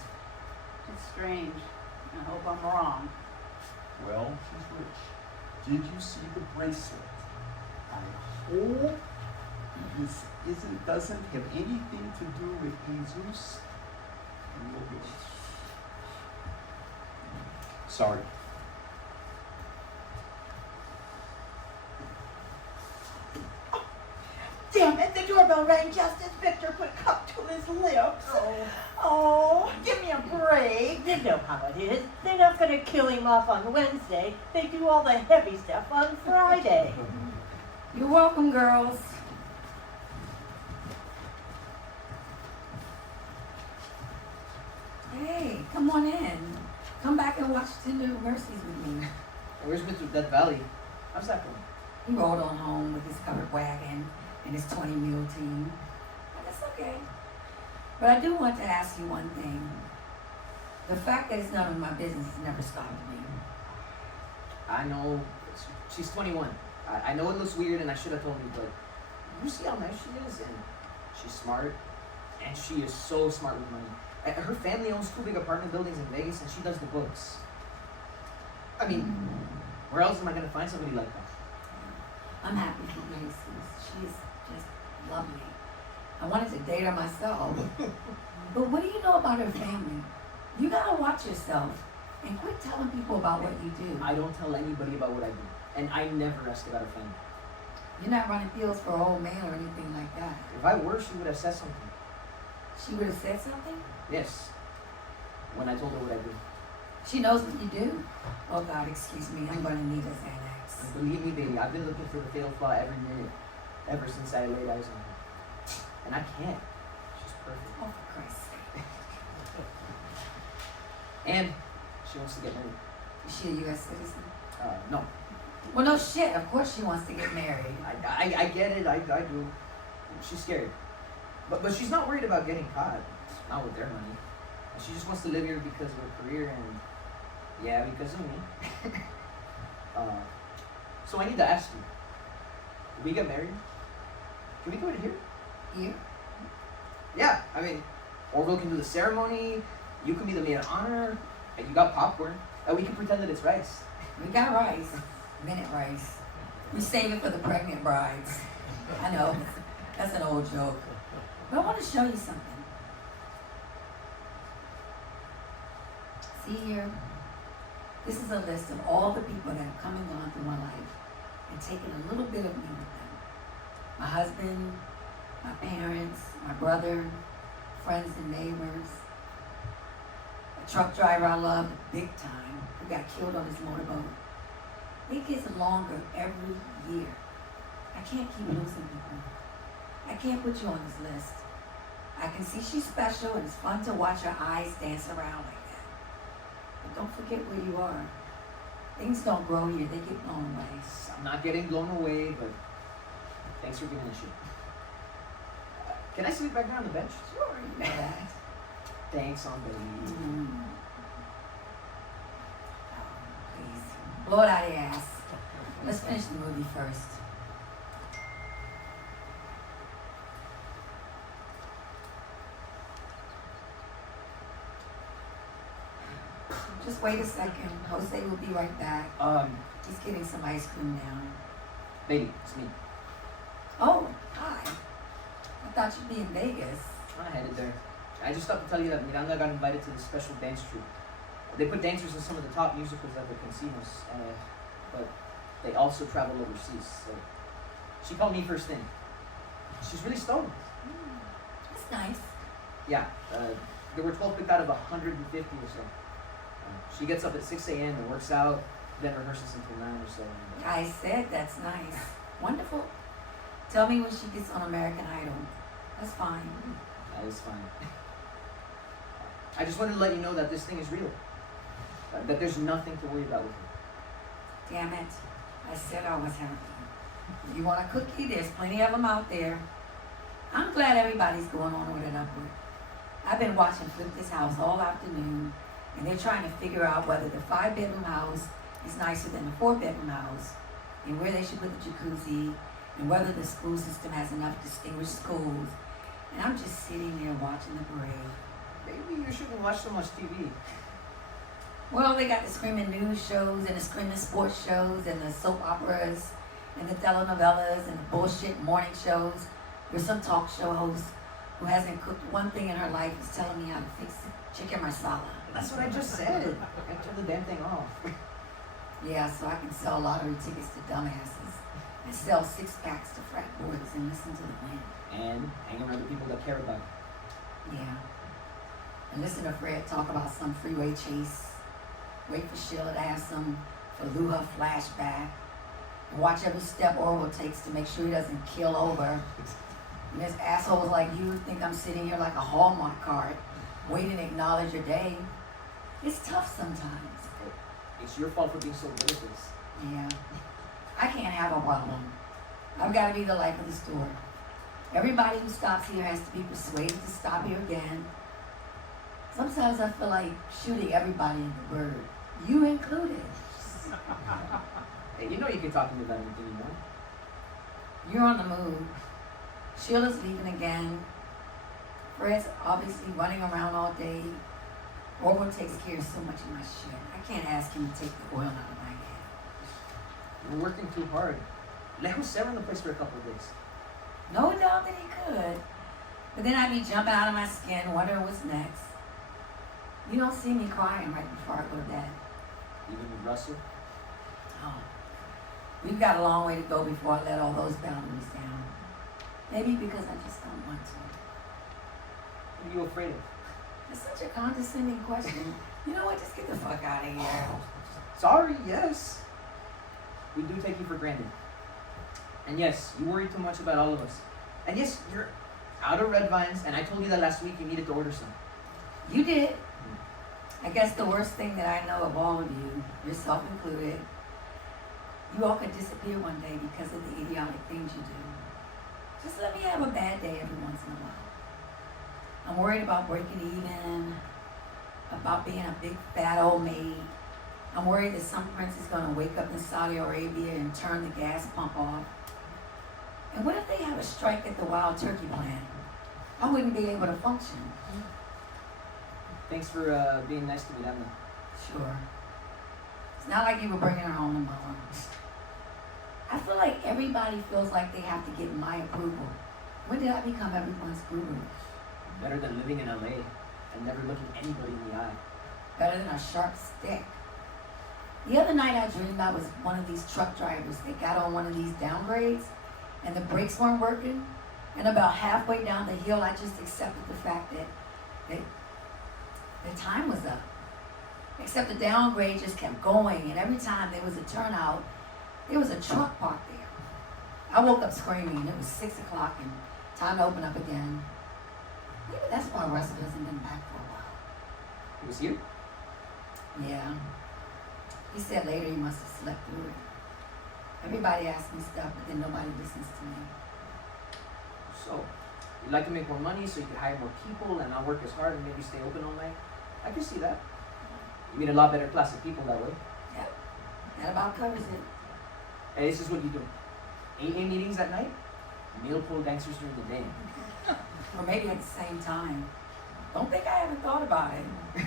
It's strange. I hope I'm wrong. Well, she's rich. Did you see the bracelet? I hope this doesn't have anything to do with Jesus and your yours. Sorry. Damn it, the doorbell rang just as Victor put a cup to his lips. Oh, give me a break. They know how it is. They're not going to kill him off on Wednesday. They do all the heavy stuff on Friday. You're welcome, girls. Hey, come on in. Come back and watch Tender Mercies with me. Where's Mr. Death Valley? How's that going? He rolled on home with his covered wagon and his 20 mule team. But that's okay. But I do want to ask you one thing. The fact that it's none of my business has never stopped me. I know. She's 21. I know it looks weird and I should have told you, but you see how nice she is? And she's smart. And she is so smart with money. Her family owns 2 big apartment buildings in Vegas and she does the books. I mean, where else am I going to find somebody like that? I'm happy for you, Jesus. She is just lovely. I wanted to date her myself. But what do you know about her family? You gotta watch yourself and quit telling people about what you do. I don't tell anybody about what I do. And I never ask about her family. You're not running fields for an old man or anything like that. If I were, she would have said something. She would have said something? Yes. When I told her what I do. She knows what you do. Oh God, excuse me, I'm gonna need a Xanax. And believe me, baby, I've been looking for the fatal flaw every minute. ever since I laid eyes on her. And I can't. She's perfect. Oh, for Christ's sake. And she wants to get married. Is she a U.S. citizen? No. Well, no shit. Of course she wants to get married. I get it. I do. She's scared. But she's not worried about getting caught. Not with their money. She just wants to live here because of her career and, yeah, because of me. So I need to ask you. Will we get married? Can we do it here? Here? Yeah, I mean, Orville can do the ceremony. You can be the maid of honor. And you got popcorn. And we can pretend that it's rice. We got rice. Minute rice. We save it for the pregnant brides. I know. That's an old joke. But I want to show you something. See here? This is a list of all the people that have come and gone through my life and taken a little bit of me with them. My husband, my parents, my brother, friends and neighbors. A truck driver I loved big time who got killed on his motorboat. It gets longer every year. I can't keep losing people. I can't put you on this list. I can see she's special and it's fun to watch her eyes dance around like that. But don't forget where you are. Things don't grow here, they get blown away. I'm not getting blown away, but thanks for giving a shit. Can I sleep back down on the bench? Sure, you know that. Thanks, on baby. Oh, please. Blow it out of your ass. Let's finish the movie first. Just wait a second. Jose will be right back. He's getting some ice cream now. Baby, it's me. Oh, hi. I thought you'd be in Vegas. I'm headed there. I just stopped to tell you that Miranda got invited to the special dance troupe. They put dancers in some of the top musicals at the casinos, but they also travel overseas. So she called me first thing. She's really stoned. That's nice. Yeah, there were 12 picked out of 150 or so. She gets up at 6 a.m. and works out, then rehearses until 9 or so. I said that's nice. Wonderful. Tell me when she gets on American Idol. That's fine. That is fine. I just wanted to let you know that this thing is real. That there's nothing to worry about with her. Damn it. I said I was happy. If you want a cookie, there's plenty of them out there. I'm glad everybody's going on with an upward. I've been watching Flip This House all afternoon, and they're trying to figure out whether the 5-bedroom house is nicer than the 4-bedroom house, and where they should put the jacuzzi, and whether the school system has enough distinguished schools. And I'm just sitting there watching the parade. Maybe you shouldn't watch so much TV. Well, they got the screaming news shows and the screaming sports shows and the soap operas and the telenovelas and the bullshit morning shows where some talk show host who hasn't cooked one thing in her life is telling me how to fix chicken marsala. That's what I just said. I turned the damn thing off. Yeah, so I can sell lottery tickets to dumbasses and sell 6-packs to frat boys and listen to the wind. And hang around the people that care about it. Yeah. And listen to Fred talk about some freeway chase. Wait for Sheila to have some Fallujah flashback. And watch every step Orwell takes to make sure he doesn't kill over. And there's assholes like you who think I'm sitting here like a Hallmark card, waiting to acknowledge your day. It's tough sometimes. It's your fault for being so good at this. Yeah. I can't have a problem. I've got to be the life of the store. Everybody who stops here has to be persuaded to stop here again. Sometimes I feel like shooting everybody in the bird. You included. Hey, you know you can talk to me about anything you want. You're on the move. Sheila's leaving again. Fred's obviously running around all day. Orwell takes care of so much of my shit. I can't ask him to take the oil out of my head. You're working too hard. Let Jose run the place for a couple of days. No doubt that he could. But then I'd be jumping out of my skin, wondering what's next. You don't see me crying right before I go to bed. Even with Russell? Oh. We've got a long way to go before I let all those boundaries down. Maybe because I just don't want to. What are you afraid of? It's such a condescending question. You know what? Just get the fuck out of here. Sorry, yes. We do take you for granted. And yes, you worry too much about all of us. And yes, you're out of red vines, and I told you that last week you needed to order some. You did. I guess the worst thing that I know of all of you, yourself included, you all could disappear one day because of the idiotic things you do. Just let me have a bad day every once in a while. I'm worried about breaking even, about being a big fat old maid. I'm worried that some prince is going to wake up in Saudi Arabia and turn the gas pump off. And what if they have a strike at the wild turkey plant? I wouldn't be able to function. Thanks for being nice to me, Dana. Sure. It's not like you were bringing her home tomorrow. I feel like everybody feels like they have to get my approval. When did I become everyone's guru? Better than living in LA and never looking anybody in the eye. Better than a sharp stick. The other night I dreamed I was one of these truck drivers that got on one of these downgrades and the brakes weren't working. And about halfway down the hill, I just accepted the fact that the time was up. Except the downgrade just kept going, and every time there was a turnout, there was a truck parked there. I woke up screaming. It was 6 o'clock and time to open up again. Maybe that's why Russell hasn't been back for a while. It was you? Yeah. He said later he must have slept through it. Everybody asks me stuff, but then nobody listens to me. So, you'd like to make more money so you can hire more people and not work as hard and maybe stay open all night? I can see that. You meet a lot better class of people that way. Yep. That about covers it. Hey, this is what you do. AA meetings at night, meal pool dancers during the day. Or maybe at the same time. Don't think I haven't thought about it.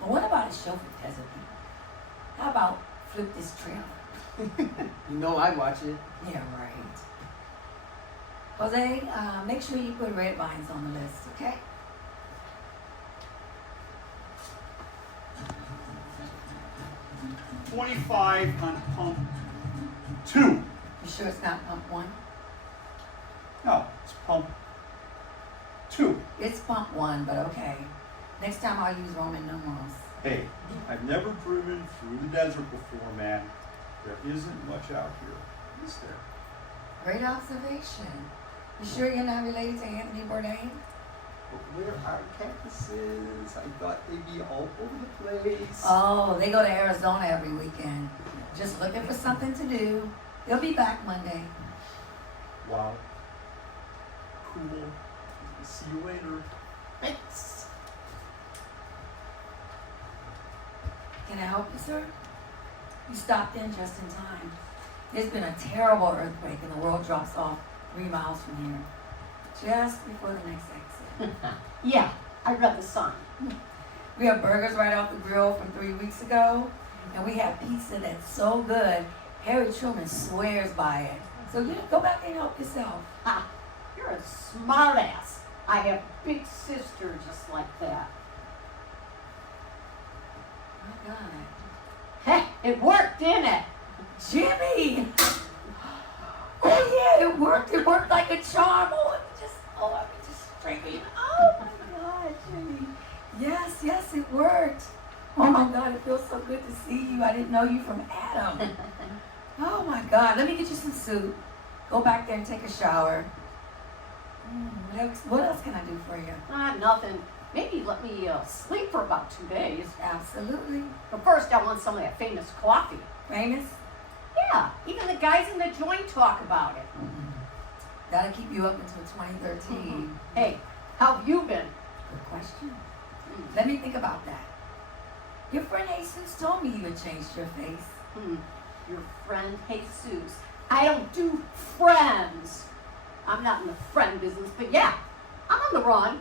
Well, what about a show for desert people? How about flip this trailer? You know I'd watch it. Yeah, right. Jose, make sure you put red vines on the list, okay? $25 on pump 2. You sure it's not pump 1? No, it's pump 2. It's pump 1, but okay. Next time I'll use Roman numerals. Hey, I've never driven through the desert before, man. There isn't much out here, is there? Great observation. You sure you're not related to Anthony Bourdain? But where are cactuses? I thought they'd be all over the place. Oh, they go to Arizona every weekend. Just looking for something to do. They'll be back Monday. Wow. Cool. See you later. Thanks. Can I help you, sir? You stopped in just in time. There's been a terrible earthquake and the world drops off 3 miles from here. Just before the next exit. Yeah, I read the sign. We have burgers right off the grill from 3 weeks ago. And we have pizza that's so good, Harry Truman swears by it. So you go back and help yourself. Ha! You're a smart ass. I have a big sister just like that. My God. Hey, it worked, didn't it? Jimmy! Oh yeah, it worked. It worked like a charm. I could just straighten. Oh my God, Jimmy. Yes, it worked. Oh my God, it feels so good to see you. I didn't know you from Adam. Oh my God, let me get you some soup. Go back there and take a shower. What else can I do for you? Nothing. Maybe let me sleep for about 2 days. Absolutely. But first, I want some of that famous coffee. Famous? Yeah, even the guys in the joint talk about it. That'll keep you up until 2013. Hey, how have you been? Good question. Let me think about that. Your friend Jesus told me you had changed your face. Your friend Jesus. I don't do friends. I'm not in the friend business, but yeah, I'm on the run.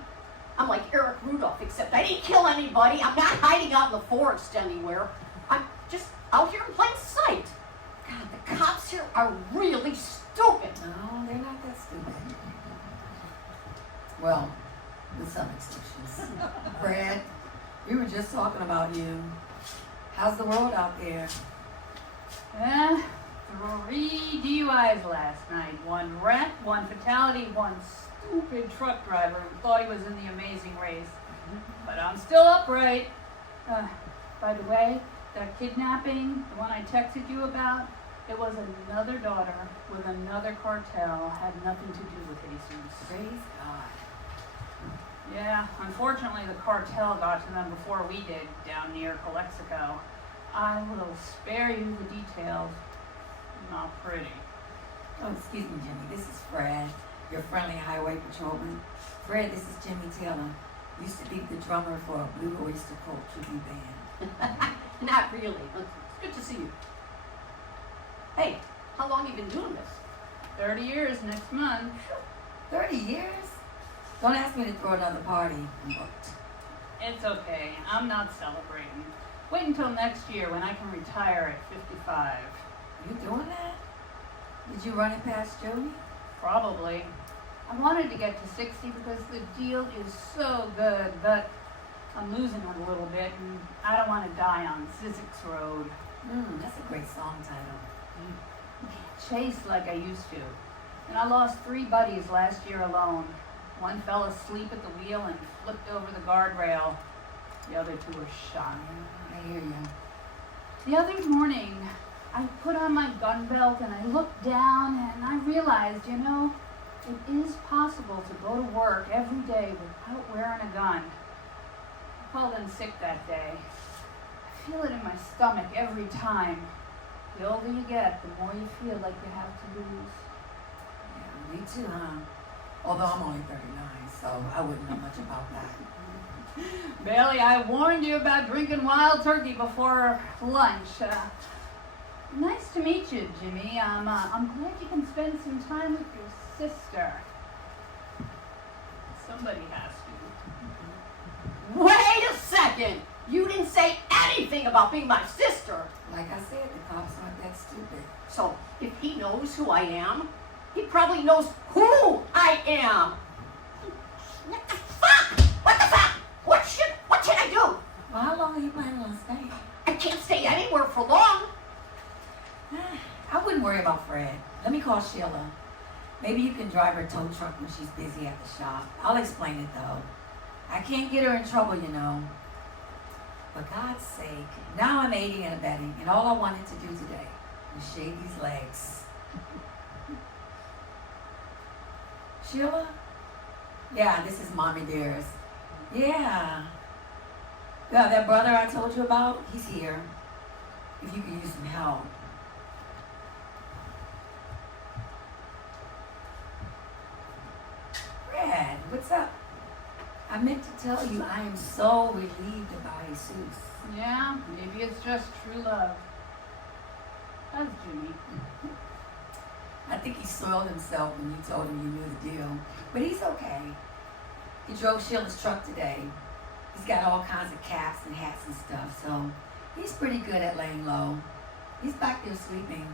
I'm like Eric Rudolph, except I didn't kill anybody. I'm not hiding out in the forest anywhere. I'm just out here in plain sight. God, the cops here are really stupid. No, they're not that stupid. Well, with some exceptions. Brad, we were just talking about you. How's the world out there? 3 DUIs last night. 1 wreck, 1 fatality, 1 stupid truck driver who thought he was in the Amazing Race. But I'm still upright. By the way, that kidnapping, the one I texted you about, It was another daughter with another cartel, had nothing to do with Jesus. Praise God. Yeah, unfortunately the cartel got to them before we did down near Calexico. I will spare you the details. Not pretty. Oh, excuse me, Jimmy. This is Fred, your friendly highway patrolman. Fred, this is Jimmy Taylor. Used to be the drummer for a Blue Oyster Cult tribute band. Not really. It's good to see you. Hey, how long you been doing this? 30 years next month. 30 years? Don't ask me to throw another party. I'm booked. It's okay. I'm not celebrating. Wait until next year when I can retire at 55. You doing that? Did you run it past Jody? Probably. I wanted to get to 60 because the deal is so good, but I'm losing it a little bit, and I don't want to die on Zizek's Road. That's a great song title. Chase like I used to. And I lost 3 buddies last year alone. One fell asleep at the wheel and flipped over the guardrail. The other 2 were shot. I hear you. The other morning, I put on my gun belt and I looked down and I realized, it is possible to go to work every day without wearing a gun. I called in sick that day. I feel it in my stomach every time. The older you get, the more you feel like you have to lose. Yeah, me too, huh? Although I'm only 39, so I wouldn't know much about that. Bailey, I warned you about drinking wild turkey before lunch. Nice to meet you, Jimmy. I'm glad you can spend some time with your sister. Somebody has to. Wait a second! You didn't say anything about being my sister. Like I said, the cops aren't that stupid. So, if he knows who I am, he probably knows who I am. What the fuck? What the fuck? What should I do? Well, how long are you planning on staying? I can't stay anywhere for long. I wouldn't worry about Fred. Let me call Sheila. Maybe you can drive her tow truck when she's busy at the shop. I'll explain it though. I can't get her in trouble, For God's sake, now I'm aiding and abetting, and all I wanted to do today was shave these legs. Sheila? Yeah, this is Mommy Dearest. Yeah. Yeah, that brother I told you about, he's here. If you could use some help. Fred, what's up? I meant to tell you I am so relieved about Jesus. Yeah, maybe it's just true love. That's Jimmy. I think he soiled himself when you told him you knew the deal. But he's okay. He drove Sheila's truck today. He's got all kinds of caps and hats and stuff, so he's pretty good at laying low. He's back there sleeping.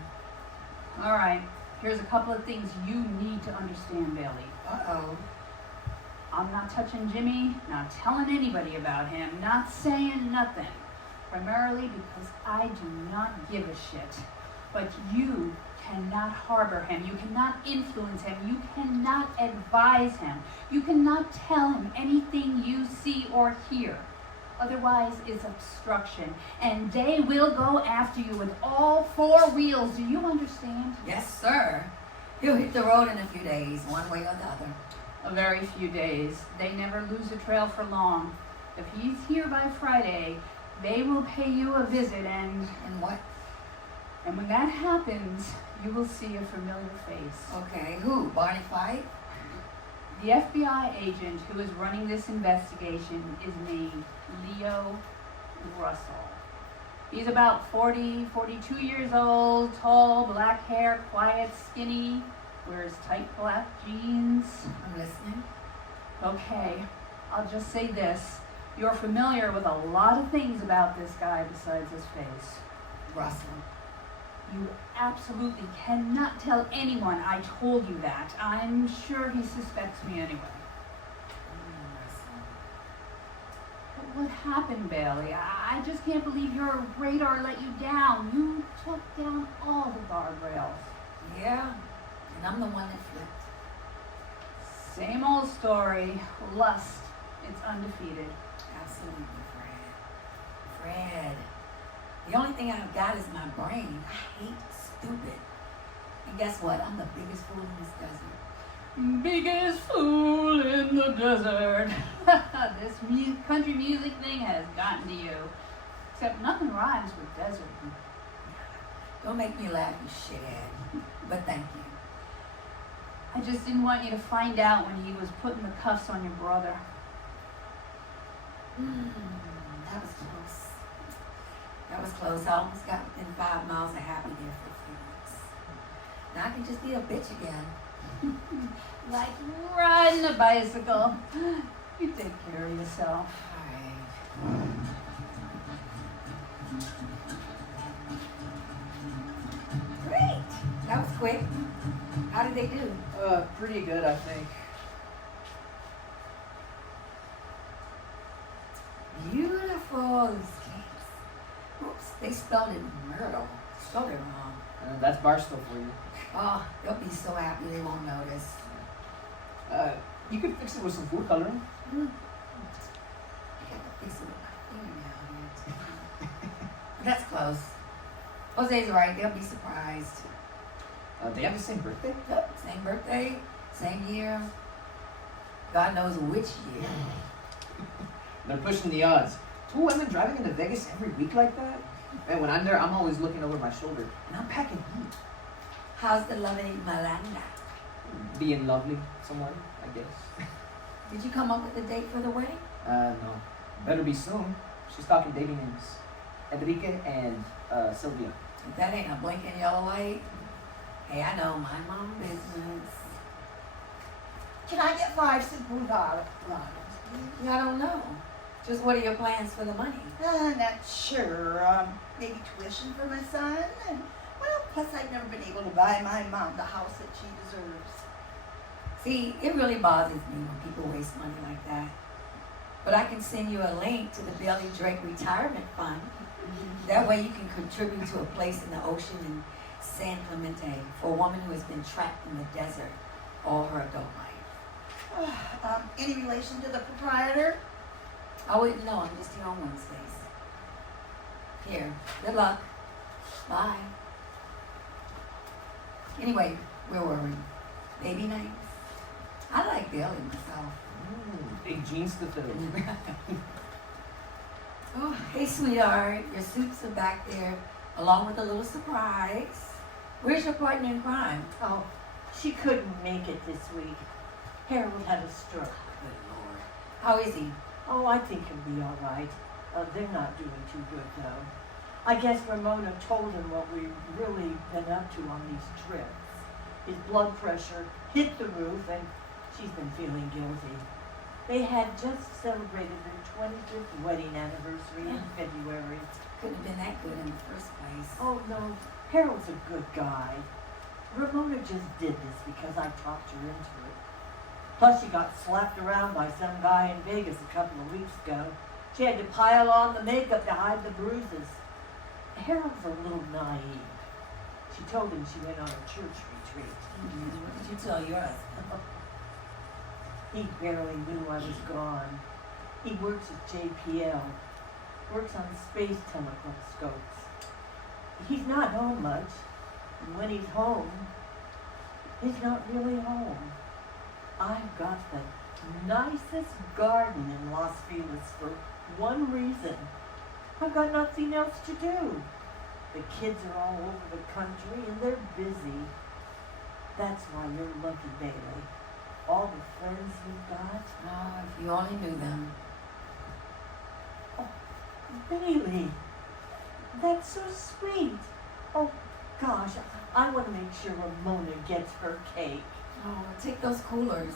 All right, here's a couple of things you need to understand, Bailey. Uh-oh. I'm not touching Jimmy, not telling anybody about him, not saying nothing. Primarily because I do not give a shit. But you cannot harbor him. You cannot influence him. You cannot advise him. You cannot tell him anything you see or hear. Otherwise, it's obstruction. And they will go after you with all 4 wheels. Do you understand? Yes, sir. He'll hit the road in a few days, one way or the other. A very few days. They never lose a trail for long. If he's here by Friday, they will pay you a visit and what? And when that happens, you will see a familiar face. Okay, who? Barney Fife? The FBI agent who is running this investigation is named Leo Russell. He's about 40, 42 years old, tall, black hair, quiet, skinny, wears tight black jeans. I'm listening. Okay, I'll just say this. You're familiar with a lot of things about this guy besides his face. Russell. You absolutely cannot tell anyone I told you that. I'm sure he suspects me anyway. But what happened, Bailey? I just can't believe your radar let you down. You took down all the guardrails. Yeah, and I'm the one that flipped. Same old story. Lust. It's undefeated. Absolutely, Fred. Fred. The only thing I've got is my brain. I hate stupid. And guess what? I'm the biggest fool in this desert. Biggest fool in the desert. This country music thing has gotten to you. Except nothing rhymes with desert. Don't make me laugh, you shithead. But thank you. I just didn't want you to find out when he was putting the cuffs on your brother. That was close. That was close. I almost got within 5 miles of happy there for a few weeks. Now I can just be a bitch again. Like riding a bicycle. You take care of yourself. Alright. Great. That was quick. How did they do? Pretty good, I think. Beautiful. These cakes. Oops, they spelled it Myrtle. Spelled it wrong. That's Barstow for you. Oh, they'll be so happy they won't notice. You could fix it with some food coloring. I got to fix it with my fingernail here. That's close. Jose's right. They'll be surprised. They have the same birthday? Yep, same birthday, same year. God knows which year. They're pushing the odds. 2 women driving into Vegas every week like that? Man, when I'm there, I'm always looking over my shoulder. And I'm packing heat. How's the lovely Miranda? Being lovely, someone, I guess. Did you come up with a date for the wedding? No. Better be soon. She's talking dating names. Enrique and Sylvia. If that ain't a blinking yellow light. Hey, I know, mind my own business. Can I get 5 simple dollars? I don't know. Just what are your plans for the money? Not sure. Maybe tuition for my son. And, well, plus I've never been able to buy my mom the house that she deserves. See, it really bothers me when people waste money like that. But I can send you a link to the Billy Drake Retirement Fund. That way you can contribute to a place in the ocean in San Clemente for a woman who has been trapped in the desert all her adult life. Any relation to the proprietor? I wouldn't know. I'm just here on Wednesdays. Here. Good luck. Bye. Anyway, where were we? Baby names? I like Billy myself. Big jeans to fill. Oh, hey, sweetheart. Your suits are back there, along with a little surprise. Where's your partner in crime? Oh, she couldn't make it this week. Harold had a stroke. Good Lord. How is he? Oh, I think he'll be all right. They're not doing too good, though. I guess Ramona told him what we've really been up to on these trips. His blood pressure hit the roof, and she's been feeling guilty. They had just celebrated their 25th wedding anniversary in February. Couldn't have been that good in the first place. Oh, no, Harold's a good guy. Ramona just did this because I talked her into it. Plus, she got slapped around by some guy in Vegas a couple of weeks ago. She had to pile on the makeup to hide the bruises. Harold's a little naive. She told him she went on a church retreat. What did you tell your husband? He barely knew I was gone. He works at JPL, works on space telescopes. He's not home much, and when he's home, he's not really home. I've got the nicest garden in Las Feliz for one reason. I've got nothing else to do. The kids are all over the country and they're busy. That's why you're lucky, Bailey. All the friends you've got. Oh, if you only knew them. Oh, Bailey, that's so sweet. Oh, gosh, I want to make sure Ramona gets her cake. Oh, take those coolers.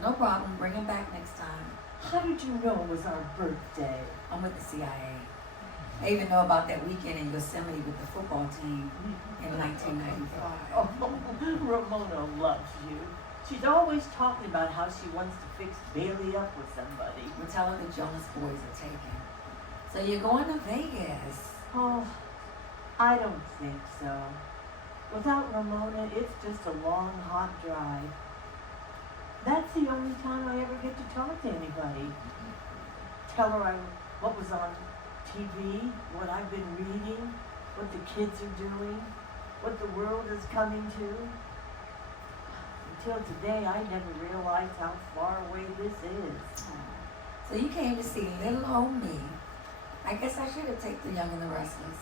No problem. Bring them back next time. How did you know it was our birthday? I'm with the CIA. I even know about that weekend in Yosemite with the football team in 1995. Oh, Ramona loves you. She's always talking about how she wants to fix Bailey up with somebody. We'll tell her the Jonas boys are taken. So you're going to Vegas. Oh, I don't think so. Without Ramona, it's just a long, hot drive. That's the only time I ever get to talk to anybody. Tell her what was on TV, what I've been reading, what the kids are doing, what the world is coming to. Until today, I never realized how far away this is. So you came to see little old me. I guess I should have taken the young and the restless.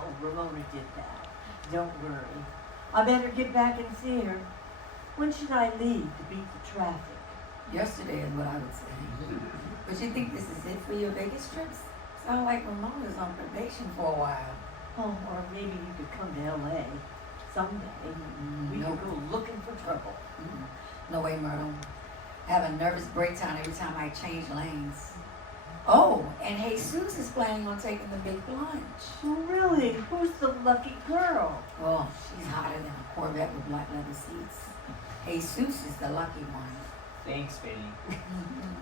Oh, Ramona did that. Don't worry. I better get back and see her. When should I leave to beat the traffic? Yesterday is what I would say. But you think this is it for your Vegas trips? Sound like Ramona's on probation for a while. Oh, or maybe you could come to L.A. someday. We Nope. could go looking for trouble. No way, Myrtle. I have a nervous breakdown every time I change lanes. Oh, and Jesus is planning on taking the big plunge. Oh, really? Who's the lucky girl? Well, she's hotter than a Corvette with black leather seats. Jesus is the lucky one. Thanks, Bailey.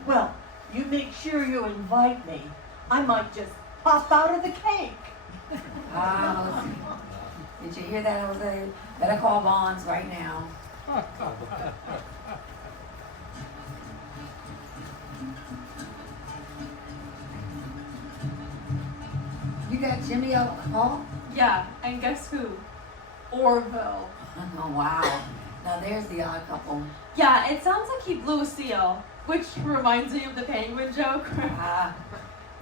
Well, you make sure you invite me. I might just pop out of the cake. Ah, did you hear that, Jose? Better call Bonds right now. You got Jimmy out on the call? Yeah, and guess who? Orville. Oh, wow. Now there's the odd couple. Yeah, it sounds like he blew a seal, which reminds me of the penguin joke.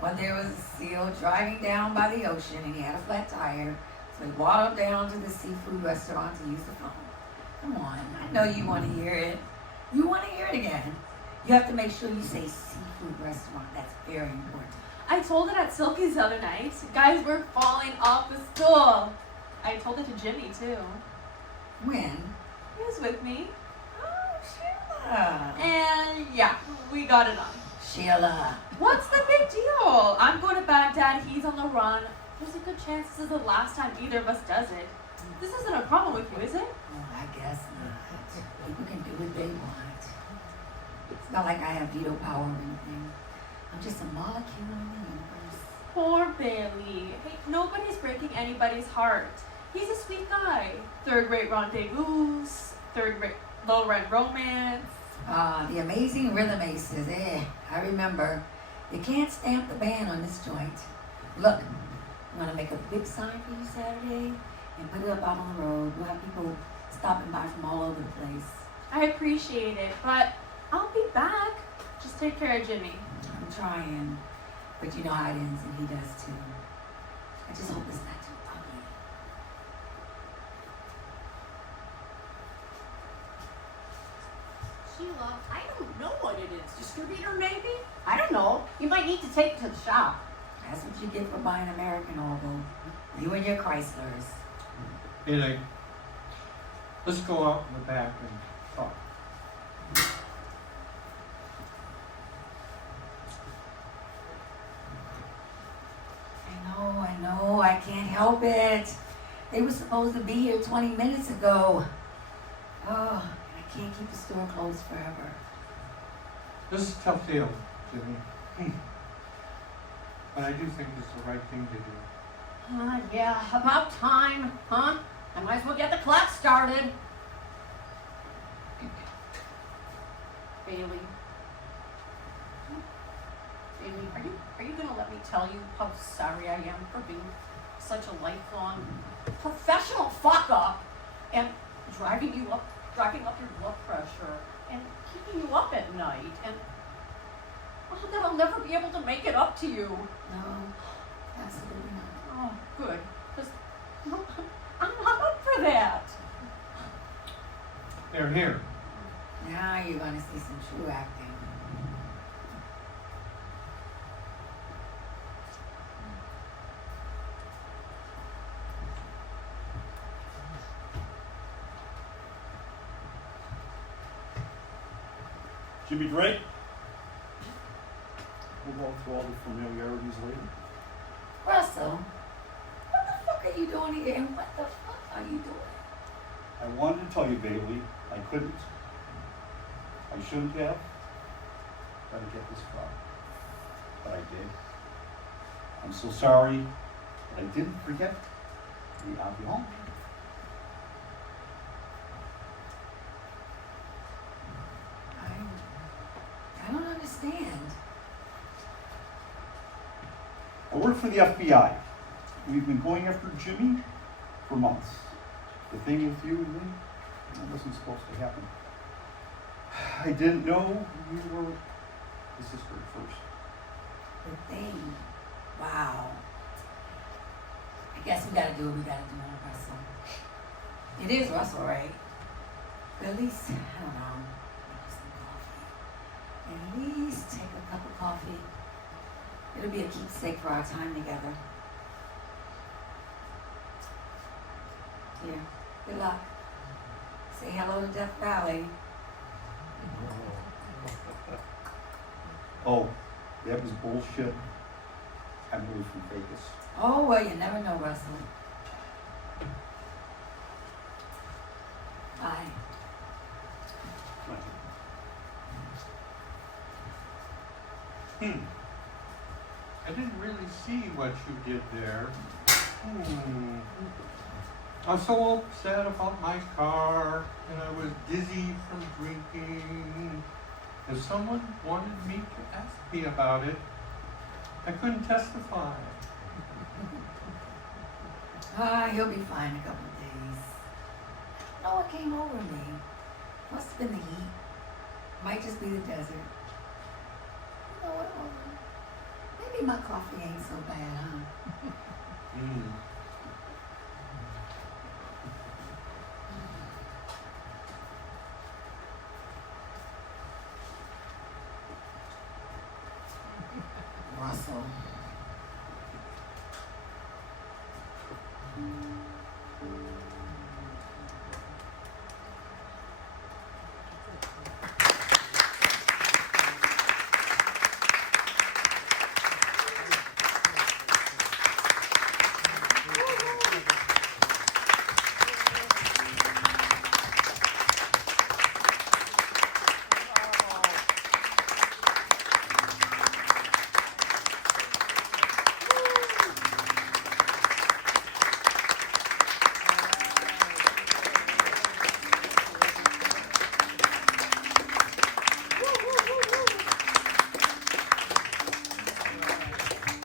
When there was a seal driving down by the ocean and he had a flat tire, so he waddled down to the seafood restaurant to use the phone. Come on, I know you want to hear it. You want to hear it again. You have to make sure you say seafood restaurant. That's very important. I told it at Silky's the other night. Guys were falling off the stool. I told it to Jimmy, too. When? He was with me. Oh, Sheila. And yeah, we got it on. Sheila. What's the big deal? I'm going to Baghdad. He's on the run. There's a good chance this is the last time either of us does it. This isn't a problem with you, is it? Oh, I guess not. People can do what they want. It's not like I have veto power or anything. I'm just a molecule in the universe. Poor Bailey. Hey, nobody's breaking anybody's heart. He's a sweet guy. Third-rate rendezvous, third-rate low-rent romance. The amazing rhythm aces. I remember. You can't stamp the band on this joint. Look, I'm gonna make a big sign for you Saturday and put it up out on the road. We'll have people stopping by from all over the place. I appreciate it, but I'll be back. Just take care of Jimmy. I'm trying, but you know how it ends, and he does too. I just hope it's not too ugly. Sheila, I don't know what it is. Distributor, maybe? I don't know. You might need to take it to the shop. That's what you get for buying American Oval. You and your Chryslers. Hey, let's go out in the back and talk. I know, I can't help it. They were supposed to be here 20 minutes ago. Oh, and I can't keep the store closed forever. This is a tough deal, Jimmy. But I do think it's the right thing to do. Yeah, about time, huh? I might as well get the clock started. Bailey. Bailey, are you gonna let me tell you how sorry I am for being such a lifelong professional fuck up and driving up your blood pressure and keeping you up at night and that I'll never be able to make it up to you. No, absolutely not. Oh, good. Because I'm not up for that. Here. Now you're going to see some true acting. Jimmy Drake. We'll go through all the familiarities later. Russell, what the fuck are you doing here? And what the fuck are you doing? I wanted to tell you, Bailey, I couldn't. I shouldn't have. Let it get this far. But I did. I'm so sorry. But I didn't forget the avion. I don't understand. I work for the FBI. We've been going after Jimmy for months. The thing with you and me, that wasn't supposed to happen. I didn't know you were the sister at first. The thing. Wow. I guess we gotta do what we gotta do on Russell. It is Russell, right? But at least, I don't know, make some coffee. At least take a cup of coffee. It'll be a keepsake for our time together. Here, good luck. Say hello to Death Valley. Oh, that was bullshit. I'm really from Vegas. Oh, well, you never know, Russell. Bye. I didn't really see what you did there. I was so upset about my car, and I was dizzy from drinking. If someone wanted me to ask me about it, I couldn't testify. He'll be fine in a couple of days. You know what came over me? Must have been the heat. Might just be the desert. You know what? Maybe my coffee ain't so bad, huh? Russell.